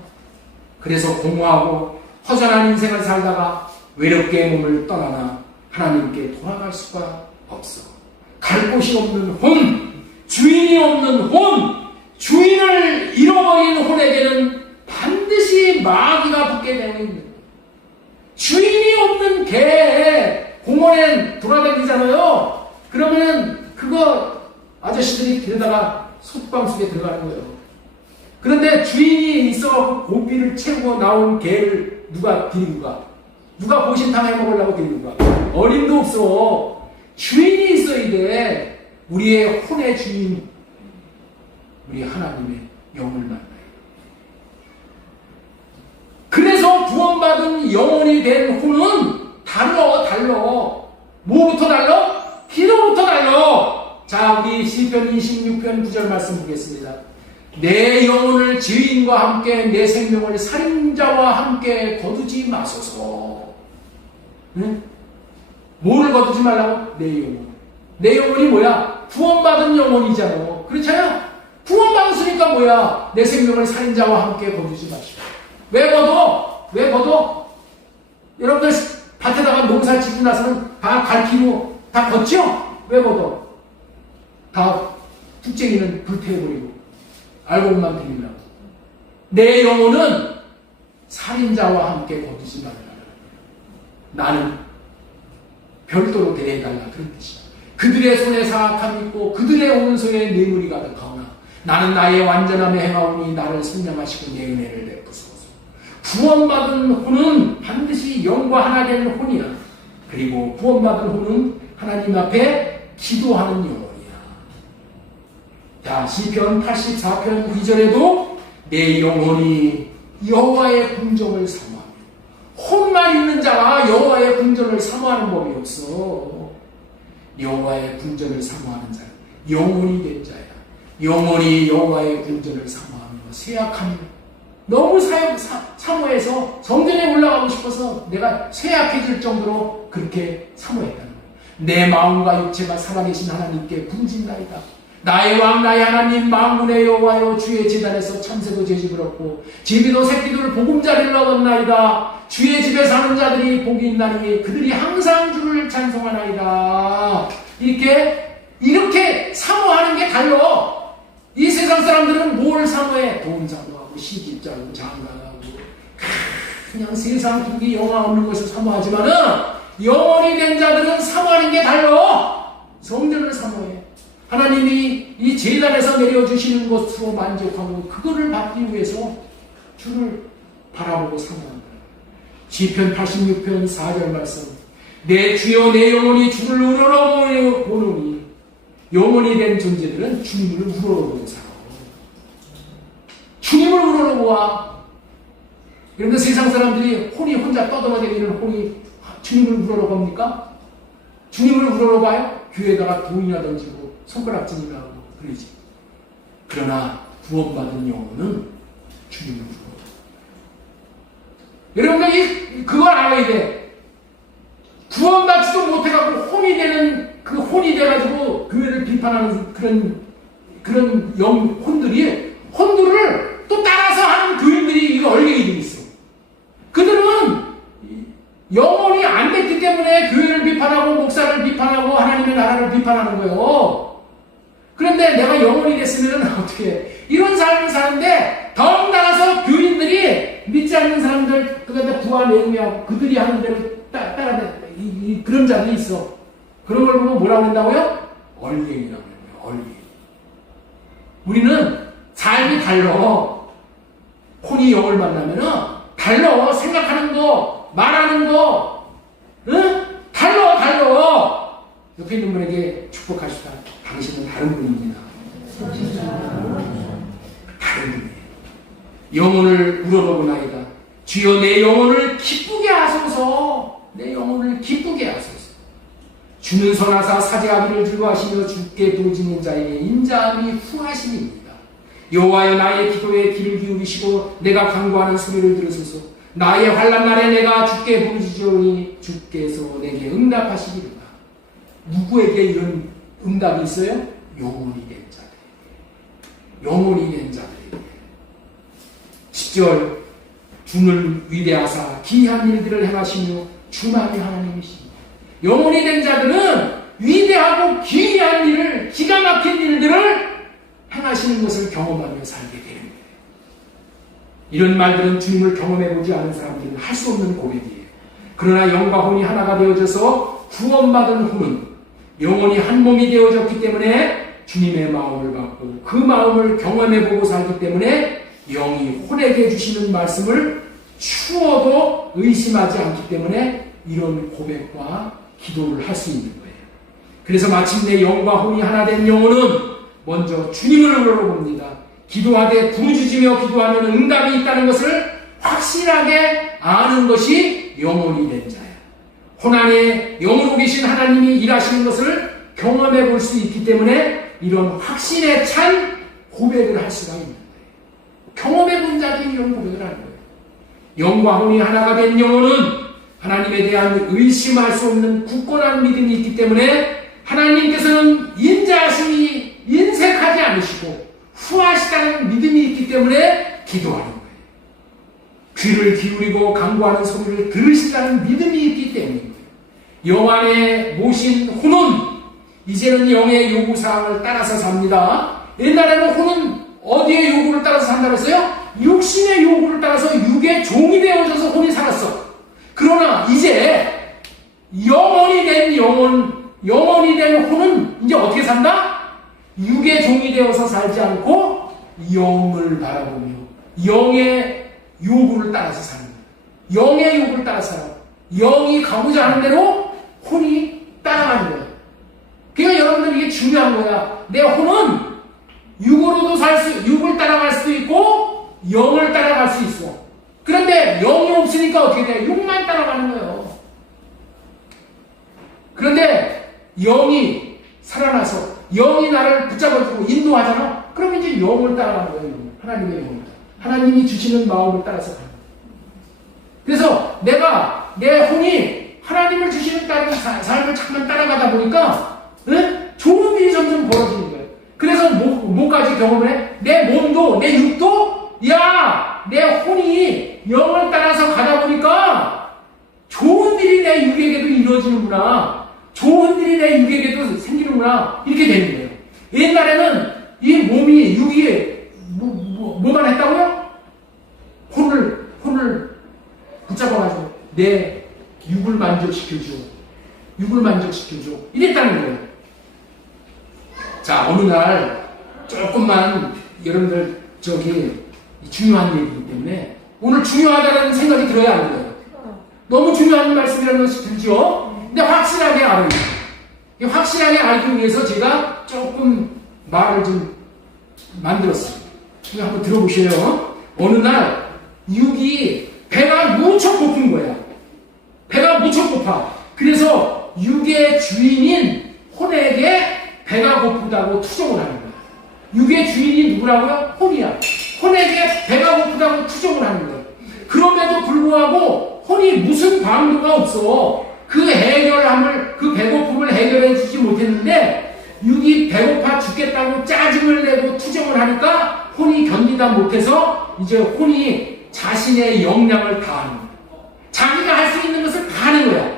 그래서 공허하고 허전한 인생을 살다가 외롭게 몸을 떠나나 하나님께 돌아갈 수가 없어. 갈 곳이 없는 혼, 주인이 없는 혼, 주인을 잃어버린 혼에게는 반드시 마귀가 붙게 되어 있는 거야. 주인이 없는 개 공원에 돌아다니잖아요. 그러면은 그거 아저씨들이 데려다가 솥방 속에 들어가는 거예요. 그런데 주인이 있어 고삐를 채우고 나온 개를 누가 데리고 가? 누가 보신탕 해먹으려고 데리고 가? 어림도 없어. 주인이 있어야 돼. 우리의 혼의 주인, 우리 하나님의 영을 만나요. 그래서 구원받은 영혼이 된 혼은 달라. 뭐부터 달라? 기도부터 달라. 자, 우리 시편 26편 9절 말씀 보겠습니다. 내 영혼을 죄인과 함께 내 생명을 살인자와 함께 거두지 마소서. 응? 뭐를 거두지 말라고? 내 영혼. 내 영혼이 뭐야? 구원받은 영혼이잖아. 그렇잖아요? 구원받았으니까 뭐야? 내 생명을 살인자와 함께 거두지 마시고. 왜 거둬? 여러분들 밭에다가 농사 짓고 나서는 다 갈퀴고 다 걷죠? 왜 거둬? 다 푹쟁이는 불태워버리고 알곡만 드리려고. 내 영혼은 살인자와 함께 거두지 말라. 나는 별도로 대해달라. 그런 뜻이야. 그들의 손에 사악함이 있고 그들의 오른손에 뇌물이 가득하오나 나는 나의 완전함에 행하오니 나를 선량하시고 내 은혜를 베푸소서. 구원받은 혼은 반드시 영과 하나 되는 혼이야. 그리고 구원받은 혼은 하나님 앞에 기도하는 영혼이야. 자, 시편 84편 2절에도 내 영혼이 여호와의 궁정을 사모하며. 혼만 있는 자가 여호와의 궁정을 사모하는 법이 없어. 여호와의 궁정을 사모하는 자, 영혼이 된 자야. 영혼이 여호와의 궁정을 사모하며 쇠약하며 너무 사모해서 성전에 올라가고 싶어서 내가 쇠약해질 정도로 그렇게 사모했다는 거예요. 내 마음과 육체가 살아계신 하나님께 부르짖나이다. 나의 왕 나의 하나님 만군의 여호와여 주의 제단에서 참새도 제집을 얻고 제비도 새끼들 보금자리를 얻었나이다. 주의 집에 사는 자들이 복이 있나니 그들이 항상 주를 찬송하나이다. 이렇게 사모하는 게 달라. 이 세상 사람들은 뭘 사모해? 돈 사모하고 시집자고 장가가고 그냥 세상 두기 영화 없는 것을 사모하지만은 영원히 된 자들은 사모하는 게 달라. 성전을 사모해. 하나님이 이 제단에서 내려주시는 것으로 만족하고 그거를 받기 위해서 주를 바라보고 사모한다. 시편 86편 4절 말씀. 내 주여 내 영혼이 주를 우러러보노니. 영혼이 된 존재들은 주님을 우러러보고 살아. 주님을 우러러보아. 그런데 세상 사람들이 혼이 혼자 떠돌아다니는 혼이 주님을 우러러봅니까? 주님을 우러러봐요? 교회에다가 돈이나 던지고 손가락질이나 하고 그러지. 그러나 구원받은 영혼은 주님을 우러러봐. 여러분들이 그걸 알아야 돼. 구원받지도 못해갖고 혼이 되는 그 혼이 돼가지고 교회를 비판하는 그런 혼들을 또 따라서 하는 교인들이 이거 얼갱이들이 있어. 그들은 영혼이 안 됐기 때문에 교회를 비판하고 목사를 비판하고 하나님의 나라를 비판하는 거예요. 그런데 내가 영혼이 됐으면 어떻게 해? 이런 삶을 사는데 덩달아서 교인들이 믿지 않는 사람들 그런데 부하 내용이하고 그들이 하는 대로 따라다니고 그런 자들이 있어. 그런 걸 보고 뭐라고 한다고요? 얼갱이라고 해요. 얼갱이. 우리는 삶이 달라. 혼이 영을 만나면은 달라. 생각하는 거, 말하는 거, 응? 달라. 옆에 있는 분에게 축복하시다. 당신은 다른 분입니다. 다른 분이에요. 영혼을 우러러보나이다. 주여 내 영혼을 기쁘게 하소서. 내 영혼을 기쁘게 하소서. 주는 선하사 사제하기를 즐거워하시며 주께 부르짖는 자에게 인자함이 후하심입니다. 여호와여 나의 기도에 귀를 기울이시고 내가 간구하는 소리를 들으소서. 나의 환난 날에 내가 주께 부르짖으니 주께서 내게 응답하시리로다. 누구에게 이런 응답이 있어요? 영혼이 된 자들에게. 영혼이 된 자들에게. 10절 주는 위대하사 기이한 일들을 행하시며 주만이 하나님이십니다. 영혼이 된 자들은 위대하고 기이한 일을, 기가 막힌 일들을 행하시는 것을 경험하며 살게 되는 거예요. 이런 말들은 주님을 경험해보지 않은 사람들은 할 수 없는 고백이에요. 그러나 영과 혼이 하나가 되어져서 구원받은 후는 영혼이 한 몸이 되어졌기 때문에 주님의 마음을 받고 그 마음을 경험해보고 살기 때문에 영이 혼에게 주시는 말씀을 추워도 의심하지 않기 때문에 이런 고백과 기도를 할 수 있는 거예요. 그래서 마침내 영과 혼이 하나 된 영혼은 먼저 주님을 우러러봅니다. 기도하되 부르짖으며 기도하면 응답이 있다는 것을 확실하게 아는 것이 영혼이 된 자예요. 혼 안에 영으로 계신 하나님이 일하시는 것을 경험해 볼 수 있기 때문에 이런 확신에 찬 고백을 할 수가 있는 거예요. 경험해 본 자들이 이런 고백을 하는 거예요. 영과 혼이 하나가 된 영혼은 하나님에 대한 의심할 수 없는 굳건한 믿음이 있기 때문에 하나님께서는 인자하심이 인색하지 않으시고 후하시다는 믿음이 있기 때문에 기도하는 거예요. 귀를 기울이고 간구하는 소리를 들으시다는 믿음이 있기 때문인 거예요. 영 안에 모신 혼은 이제는 영의 요구사항을 따라서 삽니다. 옛날에는 혼은 어디의 요구를 따라서 산다고 했어요? 육신의 요구를 따라서 육의 종이 되어져서 혼이 살았어. 그러나 이제 영원히 된 혼은 이제 어떻게 산다? 육의 종이 되어서 살지 않고 영을 바라보며 영의 요구를 따라서 사는 거예요. 영의 요구를 따라서 살아요. 영이 가고자 하는 대로 혼이 따라가는 거예요. 그러니까 여러분들 이게 중요한 거야. 내 혼은 육을 따라갈 수도 있고 영을 따라갈 수 있어. 그런데 영이 없으니까 어떻게 돼? 육만 따라가는 거예요. 그런데 영이 살아나서 영이 나를 붙잡아주고 인도하잖아. 그러면 이제 영을 따라가는 거예요. 하나님의 영을. 하나님이 주시는 마음을 따라서 가는 거예요. 그래서 내가 내 혼이 하나님을 주시는 삶을 잠깐 따라가다 보니까 좋은 일이 점점 벌어지는 거예요. 그래서 뭐까지 경험을 해? 내 몸도 내 육도 내 혼이 영을 따라서 가다 보니까 좋은 일이 내 육에게도 이루어지는구나. 좋은 일이 내 육에게도 생기는구나. 이렇게 되는 거예요. 옛날에는 이 몸이 육이 뭐만 했다고요? 혼을 붙잡아가지고 내 육을 만족시켜줘. 이랬다는 거예요. 자, 어느 날 조금만 여러분들 중요한 얘기이기 때문에 오늘 중요하다는 생각이 들어야 하는 거예요. 너무 중요한 말씀이라는 것이 들죠? 근데 확실하게 알아요. 확실하게 알기 위해서 제가 조금 말을 좀 만들었어요. 이거 한번 들어보세요. 어느 날 육이 배가 무척 고픈 거야. 배가 무척 고파. 그래서 육의 주인인 혼에게 배가 고프다고 투정을 하는 거야. 육의 주인이 누구라고요? 혼이야. 혼에게 배가 고프다고 투정을 하는 거야. 그럼에도 불구하고 혼이 무슨 방도가 없어. 그 배고픔을 해결해 주지 못했는데 육이 배고파 죽겠다고 짜증을 내고 투정을 하니까 혼이 견디다 못해서 이제 혼이 자신의 역량을 다하는 거야. 자기가 할 수 있는 것을 다 하는 거야.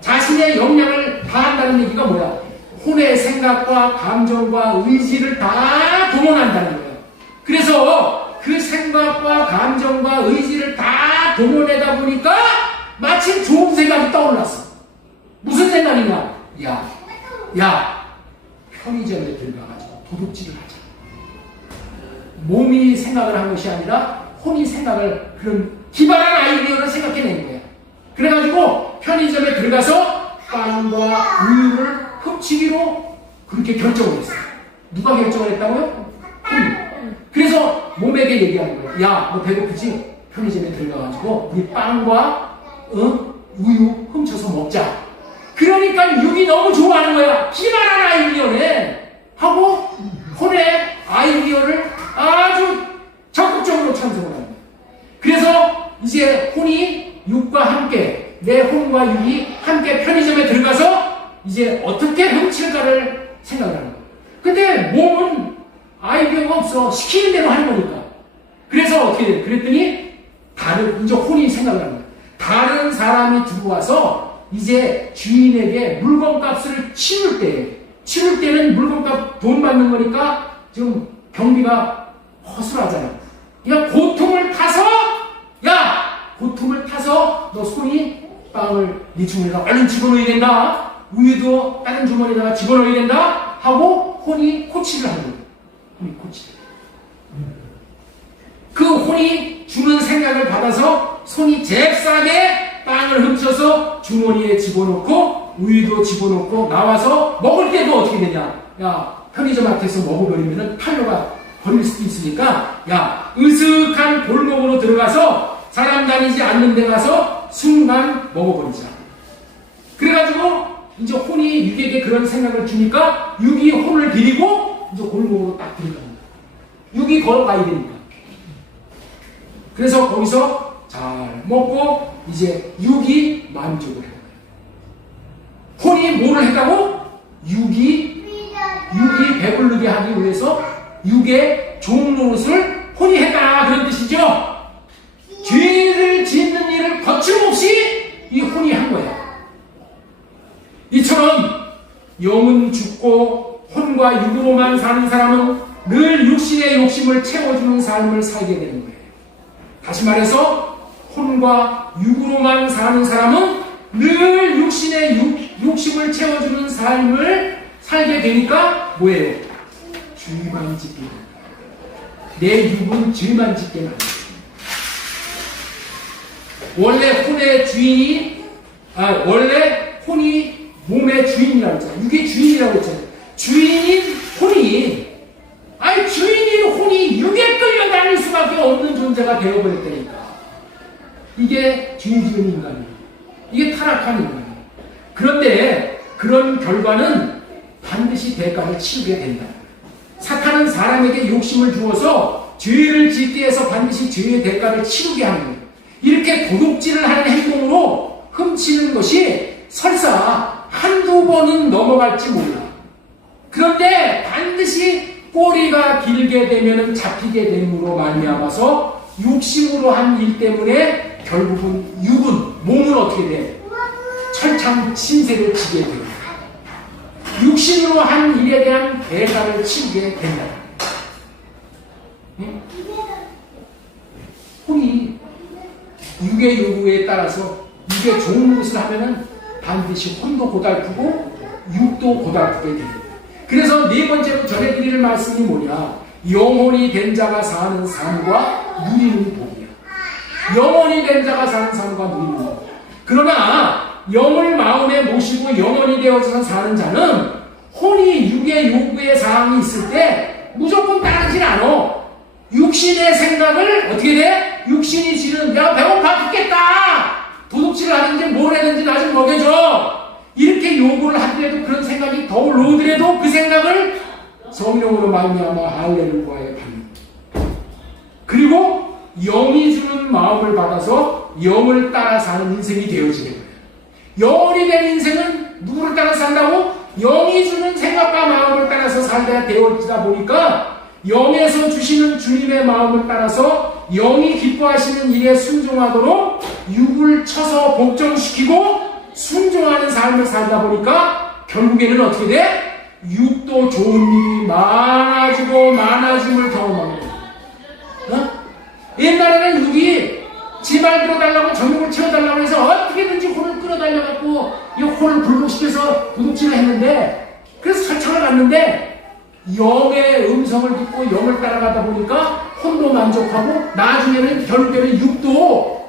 자신의 역량을 다한다는 얘기가 뭐야? 혼의 생각과 감정과 의지를 다 동원한다는 거예요. 그래서 그 생각과 감정과 의지를 다 동원하다 보니까 마침 좋은 생각이 떠올랐어. 무슨 생각이냐? 야, 편의점에 들어가가지고 도둑질을 하자. 몸이 생각을 한 것이 아니라 혼이 생각을, 그런 기발한 아이디어를 생각해낸 거야. 그래가지고 편의점에 들어가서 빵과 우유를 훔치기로 그렇게 결정을 했어요. 누가 결정을 했다고요? 혼이. 그래서 몸에게 얘기하는 거예요. 야, 너 배고프지? 편의점에 들어가가지고 우리 빵과 우유 훔쳐서 먹자. 그러니까 육이 너무 좋아하는 거야. 기발한 아이디어네 하고 혼의 아이디어를 아주 적극적으로 찬성을 합니다. 그래서 이제 혼이 육과 함께, 내 혼과 육이 함께 편의점에 들어가서 이제 어떻게 훔칠까를 생각을 하는 거예요. 근데 몸은 아이디어가 없어. 시키는 대로 하는 거니까. 그래서 어떻게 돼요? 그랬더니 이제 혼이 생각을 하는 거예요. 다른 사람이 들어와서 이제 주인에게 물건값을 치를 때는 물건값 돈 받는 거니까 지금 경비가 허술하잖아. 고통을 타서 너 손이 빵을 네 주머니에다 얼른 집어넣어야 된다. 우유도 다른 주머니에다가 집어넣어야 된다 하고 혼이 코치를 하는 거예요. 혼이 코치를. 그 혼이 주는 생각을 받아서 손이 잽싸게 빵을 훔쳐서 주머니에 집어넣고 우유도 집어넣고 나와서 먹을 때도 어떻게 되냐? 야, 편의점 앞에서 먹어버리면 판로가 걸릴 수도 있으니까 야, 으슥한 골목으로 들어가서 사람 다니지 않는 데 가서 순간 먹어버리자. 그래가지고 이제 혼이 육에게 그런 생각을 주니까 육이 혼을 데리고 이제 골목으로 딱 들어갑니다. 육이 걸어가야 되니까. 그래서 거기서 잘 먹고 이제 육이 만족을 해요. 혼이 뭐를 했다고? 육이 배부르게 하기 위해서 육의 좋은 노릇을 혼이 했다, 그런 뜻이죠. 죄를 짓는 일을 거침없이 이 혼이 한 거야. 이처럼 영은 죽고 혼과 육으로만 사는 사람은 늘 육신의 욕심을 채워주는 삶을 살게 되는 거예요. 다시 말해서 혼과 육으로만 사는 사람은 늘 육신의 욕심을 채워주는 삶을 살게 되니까 뭐예요? 죄만 짓게 됩니다. 내 육은 죄만 짓게 만듭니다. 원래 혼이 몸의 주인이라고 했잖아요. 육의 주인이라고 했잖아요. 주인인 혼이 육에 끌려다닐 수밖에 없는 존재가 되어버렸다니까. 이게 죄 지은 인간이에요. 이게 타락한 인간이에요. 그런데 그런 결과는 반드시 대가를 치르게 된다. 사탄은 사람에게 욕심을 주어서 죄를 짓게 해서 반드시 죄의 대가를 치르게 하는 거예요. 이렇게 도둑질을 하는 행동으로 훔치는 것이 설사 한두 번은 넘어갈지 몰라. 그런데 반드시 꼬리가 길게 되면 잡히게 됨으로 말미암아서 욕심으로 한 일 때문에 결국은 몸은 어떻게 돼? 철창 신세를 지게 됩니다. 육신으로 한 일에 대한 대가를 치르게 된다. 혼이 육의 요구에 따라서 육의 좋은 것을 하면은 반드시 혼도 고달프고 육도 고달프게 됩니다. 그래서 네 번째로 전해드릴 말씀이 뭐냐? 영혼이 된 자가 사는 삶과 누리는 복이야. 영혼이 된 자가 사는 삶과 누리는 복. 그러나 영을 마음에 모시고 영혼이 되어서 사는 자는 혼이 육의 요구의 사항이 있을 때 무조건 따르질 않아. 육신의 생각을 어떻게 돼? 육신이 지는 내가 배고파 죽겠다. 도둑질을 하든지 뭘 하든지 나 좀 먹여줘. 이렇게 요구를 하더라도 그런 생각이 더 올라오더라도 그 생각을 성령으로 말미암아 할렐루야에 받는. 그리고 영이 주는 마음을 받아서 영을 따라 사는 인생이 되어지는 거예요. 영이 된 인생은 누구를 따라 산다고? 영이 주는 생각과 마음을 따라서 살다 되어지다 보니까 영에서 주시는 주님의 마음을 따라서 영이 기뻐하시는 일에 순종하도록 육을 쳐서 복종시키고 순종하는 삶을 살다 보니까 결국에는 어떻게 돼? 육도 좋은 일이 많아지고 많아짐을 경험하는 거예요. 옛날에는 육이 지 말 들어달라고 정욕을 채워달라고 해서 어떻게든지 혼을 끌어달려갖고 이 혼을 굴복시켜서 도둑질을 했는데, 그래서 철창을 갔는데 영의 음성을 듣고 영을 따라가다 보니까 혼도 만족하고 나중에는 결국에는 육도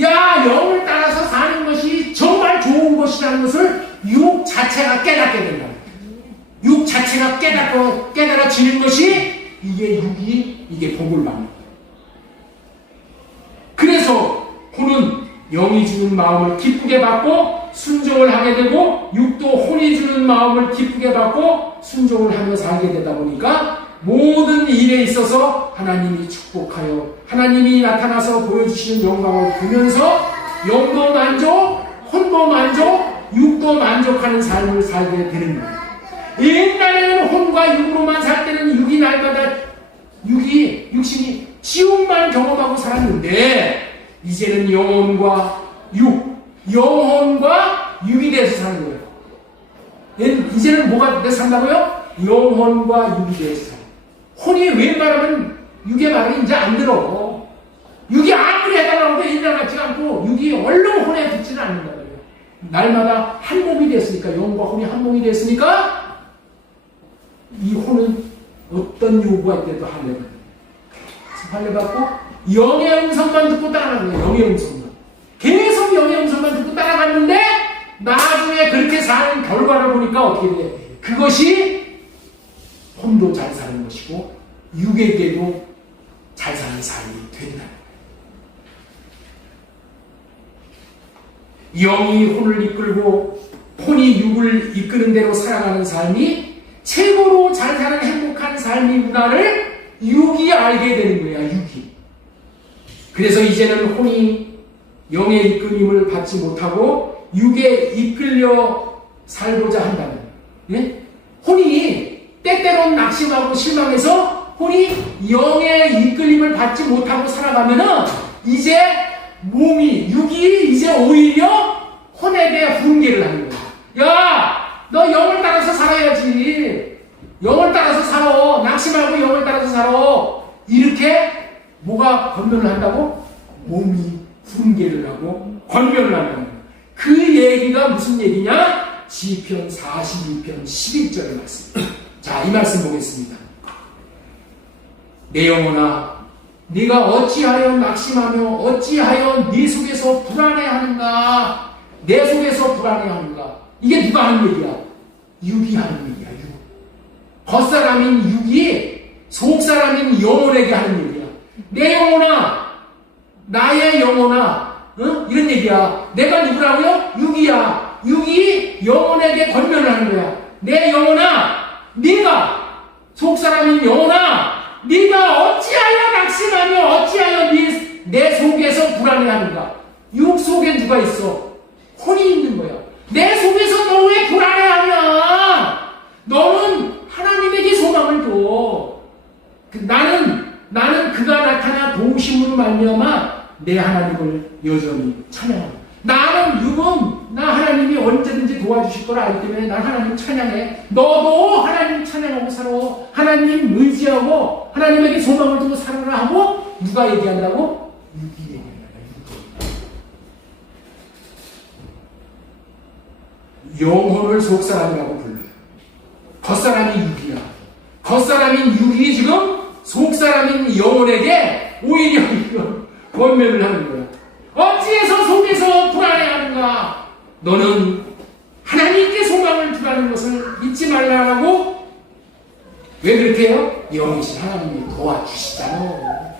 영을 따라서 사는 것이 정말 좋은 것이라는 것을 육 자체가 깨닫게 된다. 육 자체가 깨달아지는 것이 이게 복을 받는 거예요. 그래서 혼은 영이 주는 마음을 기쁘게 받고 순종을 하게 되고, 육도 혼이 주는 마음을 기쁘게 받고 순종을 하며 살게 되다 보니까 모든 일에 있어서 하나님이 축복하여 하나님이 나타나서 보여주시는 영광을 보면서 영도 만족, 혼도 만족, 육도 만족하는 삶을 살게 되는 거예요. 옛날에는 혼과 육으로만 살 때는 육이 날마다 육신이 지옥만 경험하고 살았는데, 이제는 영혼과 영혼과 육이 돼서 사는 거예요. 이제는 뭐가 돼서 산다고요? 영혼과 육이 돼서 살아요. 혼이 웬만하면 육의 말을 이제 안 들어. 육이 아무리 해달라고 해도 옛날 같지 않고 육이 얼른 혼에 듣지는 않는다 그래요. 날마다 한 몸이 됐으니까, 영과 혼이 한 몸이 됐으니까 이 혼은 어떤 요구가 있대도 할례받고 영의 음성만 듣고 따라가는 거예요. 영의 음성만. 계속 영의 음성만 듣고 따라갔는데 나중에 그렇게 사는 결과를 보니까 어떻게 돼? 그것이 혼도 잘 사는 것이고 육에게도 잘 사는 삶이 된다. 영이 혼을 이끌고 혼이 육을 이끄는 대로 살아가는 삶이 최고로 잘 사는 행복한 삶이구나를 육이 알게 되는 거야. 육이. 그래서 이제는 혼이 영의 이끌림을 받지 못하고 육에 이끌려 살고자 한다는, 예? 혼이 때때론 낙심하고 실망해서 혼이 영의 이끌림을 받지 못하고 살아가면은 이제 육이 이제 오히려 혼에게 훈계를 하는 거야. 야, 너 영을 따라서 살아야지. 영을 따라서 살아. 낙심하고 영을 따라서 살아. 이렇게 뭐가 권면을 한다고? 몸이 훈계를 하고 권면을 한다는 거야. 그 얘기가 무슨 얘기냐? 시편 42편 11절의 말씀. 자, 이 말씀 보겠습니다. 내 영혼아, 네가 어찌하여 낙심하며 어찌하여 네 속에서 불안해하는가? 내 속에서 불안해하는가? 이게 누가 하는 얘기야? 육이 하는 얘기야. 육. 겉사람인 육이 속사람인 영혼에게 하는 얘기야. 내 영혼아, 나의 영혼아, 이런 얘기야. 내가 누구라고요? 육이야. 육이 영혼에게 권면을 하는 거야. 내 영혼아, 네가 속사람인 영혼아, 네가 어찌하여 낙심하며 어찌하여 내 속에서 불안해하는가? 육 속에 누가 있어? 혼이 있는 거야. 내 속에서 너 왜 불안해하냐? 너는 하나님에게 소망을 줘. 나는 그가 나타나 도우심으로 말미암아 내 하나님을 여전히 찬양한다. 나는 육은 나 하나님이 언제든지 도와주실 걸 알기 때문에 난 하나님 찬양해. 너도 하나님 찬양하고 살아. 하나님 의지하고 하나님에게 소망을 두고 살아라 하고 누가 얘기한다고? 육이 얘기한다. 영혼을 속사람이라고 불러요. 겉사람이 육이야. 겉사람인 육이 지금 속사람인 영혼에게 오히려 권면을 하는 거야. 어찌해서 속에서 불안해하는가? 너는 하나님께 소망을 두라는 것을 잊지 말라라고. 왜 그렇게 해요? 영이신 하나님이 도와주시잖아.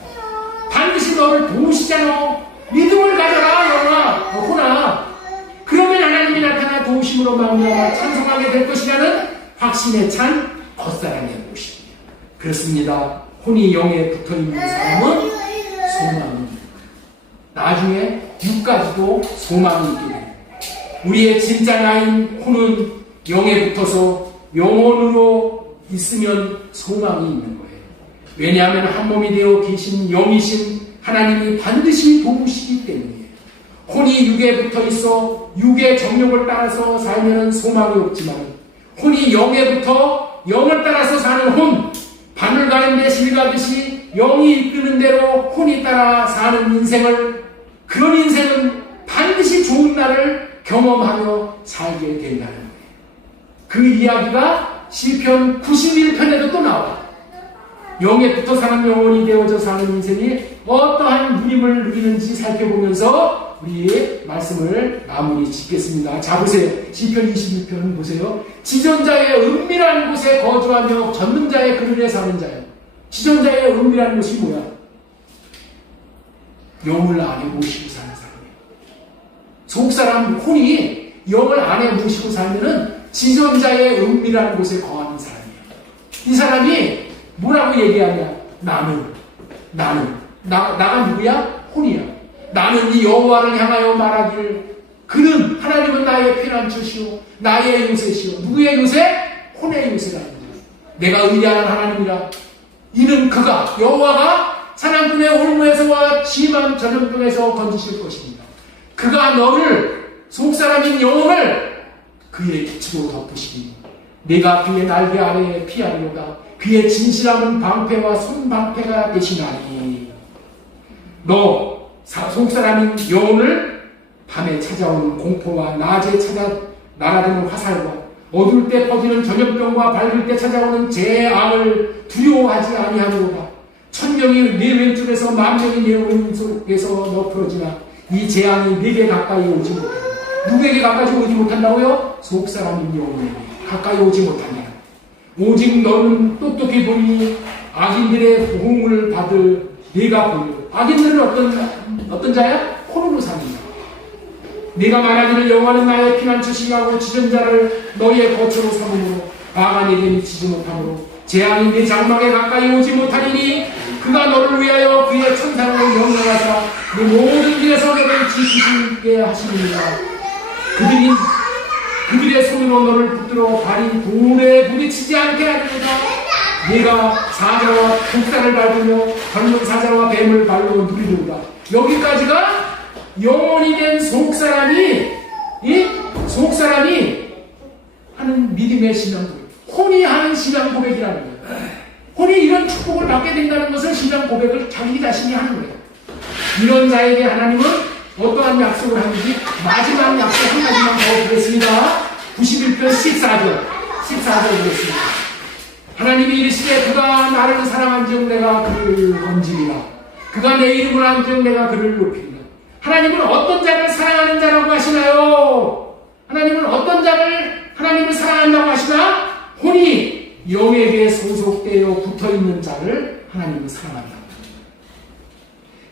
반드시 너를 도우시잖아. 믿음을 가져라, 영아, 호나. 그러면 하나님이 나타나 도우심으로 말미암아 찬송하게 될 것이라는 확신에 찬 겉사람의 모습이에요. 그렇습니다. 혼이 영에 붙어있는 사람은 소망입니다. 나중에 육까지도 소망이 있게 됩니다. 우리의 진짜 나인 혼은 영에 붙어서 영혼으로 있으면 소망이 있는 거예요. 왜냐하면 한 몸이 되어 계신 영이신 하나님이 반드시 도우시기 때문이에요. 혼이 육에 붙어 있어 육의 정욕을 따라서 살면 소망이 없지만, 혼이 영에 붙어 영을 따라서 사는 혼, 바늘 가는데 실 가듯이 영이 이끄는 대로 혼이 따라 사는 인생을, 그런 인생은 반드시 좋은 날을 경험하며 살게 된다는 거예요. 그 이야기가 시편 91편에도 또 나와요. 영에 붙어 사는 영혼이 되어져 사는 인생이 어떠한 누림을 누리는지 살펴보면서 우리의 말씀을 마무리 짓겠습니다. 자, 보세요. 시편 21편 보세요. 지존자의 은밀한 곳에 거주하며 전능자의 그늘에 사는 자요. 지존자의 은밀한 곳이 뭐야? 영을 안에 모시고 사는 사람이에요. 속사람 혼이 영을 안에 모시고 살면은 지존자의 은밀한 곳에 거하는 사람이에요. 이 사람이 뭐라고 얘기하냐? 나가 누구야? 혼이야. 나는 이 여호와를 향하여 말하기를 그는 하나님은 나의 피난처시오 나의 요새시오. 누구의 요새? 혼의 요새라는 거예요. 내가 의리한 하나님이라. 이는 그가 여호와가 사냥꾼의 올무에서와 심한 전염병에서 건지실 것입니다. 그가 너를 속사람인 영혼을 그의 빛으로 덮으시니 내가 그의 날개 아래에 피하리로다. 그의 진실함은 방패와 손방패가 되시나니 너 속사람인 영혼을 밤에 찾아오는 공포와 낮에 날아드는 화살과 어두울 때 퍼지는 전염병과 밝을 때 찾아오는 재앙을 두려워하지 아니하노라. 1000명이 네 왼쪽에서 10,000명이 네 오른쪽에서 너풀어지나 이 재앙이 네게 가까이 오지 못한다. 누구에게 가까이 오지 못한다고요? 속사람인 영혼에게 가까이 오지 못한다. 오직 너는 똑똑히 보니 악인들의 보응을 받을 네가 보여. 악인들은 어떤 자야? 혼으로 사는다. 네가 말하기를 여호와는 나의 피난처시라고 지존자를 너희의 거처로 삼으므로 악한 에게 미치지 못하므로 재앙이 네 장막에 가까이 오지 못하리니 그가 너를 위하여 그의 천사를 명령하사 네 모든 길에서 너를 지키게 하시느니라. 그들의 손으로 너를 붙들어 발이 돌에 부딪히지 않게 하리로다. 네가 사자와 독사를 밟으며 젊은 사자와 뱀을 발로 누리리로다. 여기까지가 영혼이 된 속사람이 하는 믿음의 신앙 고백, 혼이 하는 신앙 고백이라는 거예요. 혼이 이런 축복을 받게 된다는 것을 신앙 고백을 자기 자신이 하는 거예요. 이런 자에게 하나님은 어떠한 약속을 하는지 마지막 약속 한 가지만 더 보겠습니다. 91편 14절 보겠습니다. 하나님이 이르시되 그가 나를 사랑한즉 내가 그를 건지리라. 그가 내 이름을 안즉 내가 그를 높이리라. 하나님은 어떤 자를 사랑하는 자라고 하시나요? 하나님은 어떤 자를 하나님을 사랑한다고 하시나? 혼이 영에게 소속되어 붙어있는 자를 하나님은 사랑한다.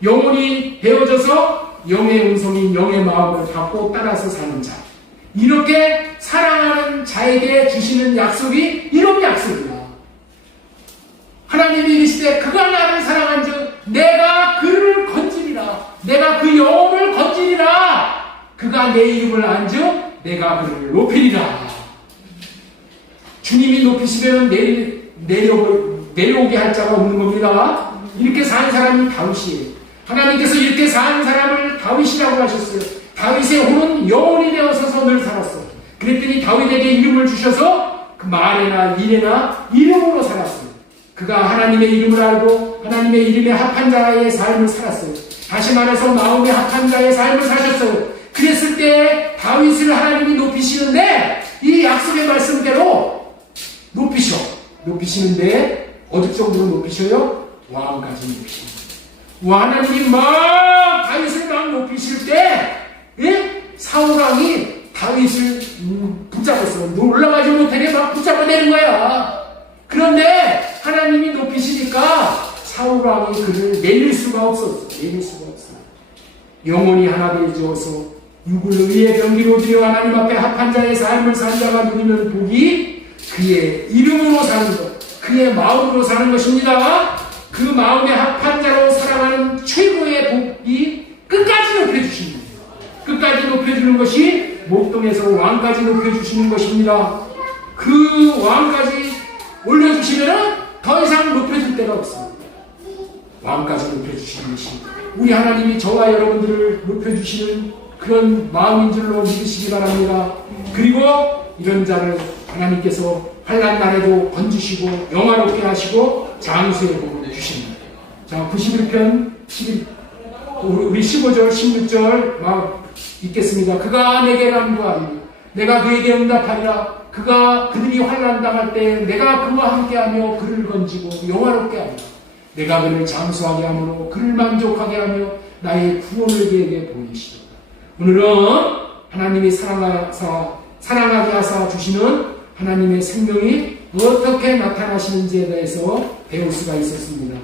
영혼이 되어져서 영의 음성인 영의 마음을 받고 따라서 사는 자, 이렇게 사랑하는 자에게 주시는 약속이 이런 약속이야. 하나님이 이르시되 그가 나를 사랑한즉 내가 그를 건지리라. 내가 그 영혼을 건지리라. 그가 내 이름을 안즉 내가 그를 높이리라. 주님이 높이시면 내려오게 할 자가 없는 겁니다. 이렇게 산 사람이 다윗이에요. 하나님께서 이렇게 산 사람을 다윗이라고 하셨어요. 다윗의 혼은 영혼이 되어서서 늘 살았어. 그랬더니 다윗에게 이름을 주셔서 그 말에나 일에나 이름으로 살았어요. 그가 하나님의 이름을 알고 하나님의 이름에 합한 자의 삶을 살았어요. 다시 말해서 마음에 합한 자의 삶을 사셨어요. 그랬을 때 다윗을 하나님이 높이시는데 이 약속의 말씀대로 높이시는데 어느 정도로 높이셔요? 왕까지 높이십니다. 하나님이 막 다윗을 막 높이실 때 사울왕이 다윗을 붙잡았어. 올라가지 못하게 막 붙잡아내는 거야. 그런데 하나님이 높이시니까 사울왕이 그를 내릴 수가 없었어. 영혼이 하나 되어서 육을 의의 병기로 드려 하나님 앞에 합한 자의 삶을 산 자가 누리는 복이 그의 이름으로 사는 것, 그의 마음으로 사는 것입니다. 그 마음에 합한 자로 살아가는 최고의 복이 끝까지 높여주시는 거예요. 끝까지 높여주는 것이 목동에서 왕까지 높여주시는 것입니다. 그 왕까지 올려주시면 더 이상 높여줄 데가 없습니다. 왕까지 높여주시는 것이 우리 하나님이 저와 여러분들을 높여주시는 그런 마음인 줄로 믿으시기 바랍니다. 그리고 이런 자를 하나님께서 환난 날에도 건지시고 영화롭게 하시고 장수의 복을 주십니다. 자, 91편 11, 우리 15절 16절 막 있겠습니다. 그가 내게 간구하리니 내가 그에게 응답하리라. 그들이 환난 당할 때 내가 그와 함께하며 그를 건지고 영화롭게 하리라. 내가 그를 장수하게 하므로 그를 만족하게 하며 나의 구원을 그에게 보이시리라. 오늘은 하나님이 사랑하게 하사 주시는 하나님의 생명이 어떻게 나타나시는지에 대해서 배울 수가 있었습니다.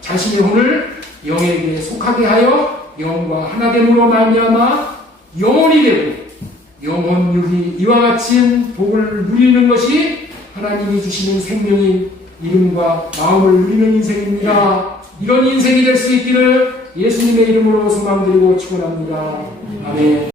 자신의 혼을 영에게 속하게 하여 영과 하나됨으로 말미암아 영혼이 되고 영혼육이 이와 같은 복을 누리는 것이 하나님이 주시는 생명인 이름과 마음을 누리는 인생입니다. 이런 인생이 될 수 있기를 예수님의 이름으로 소망드리고 축원합니다. 아멘.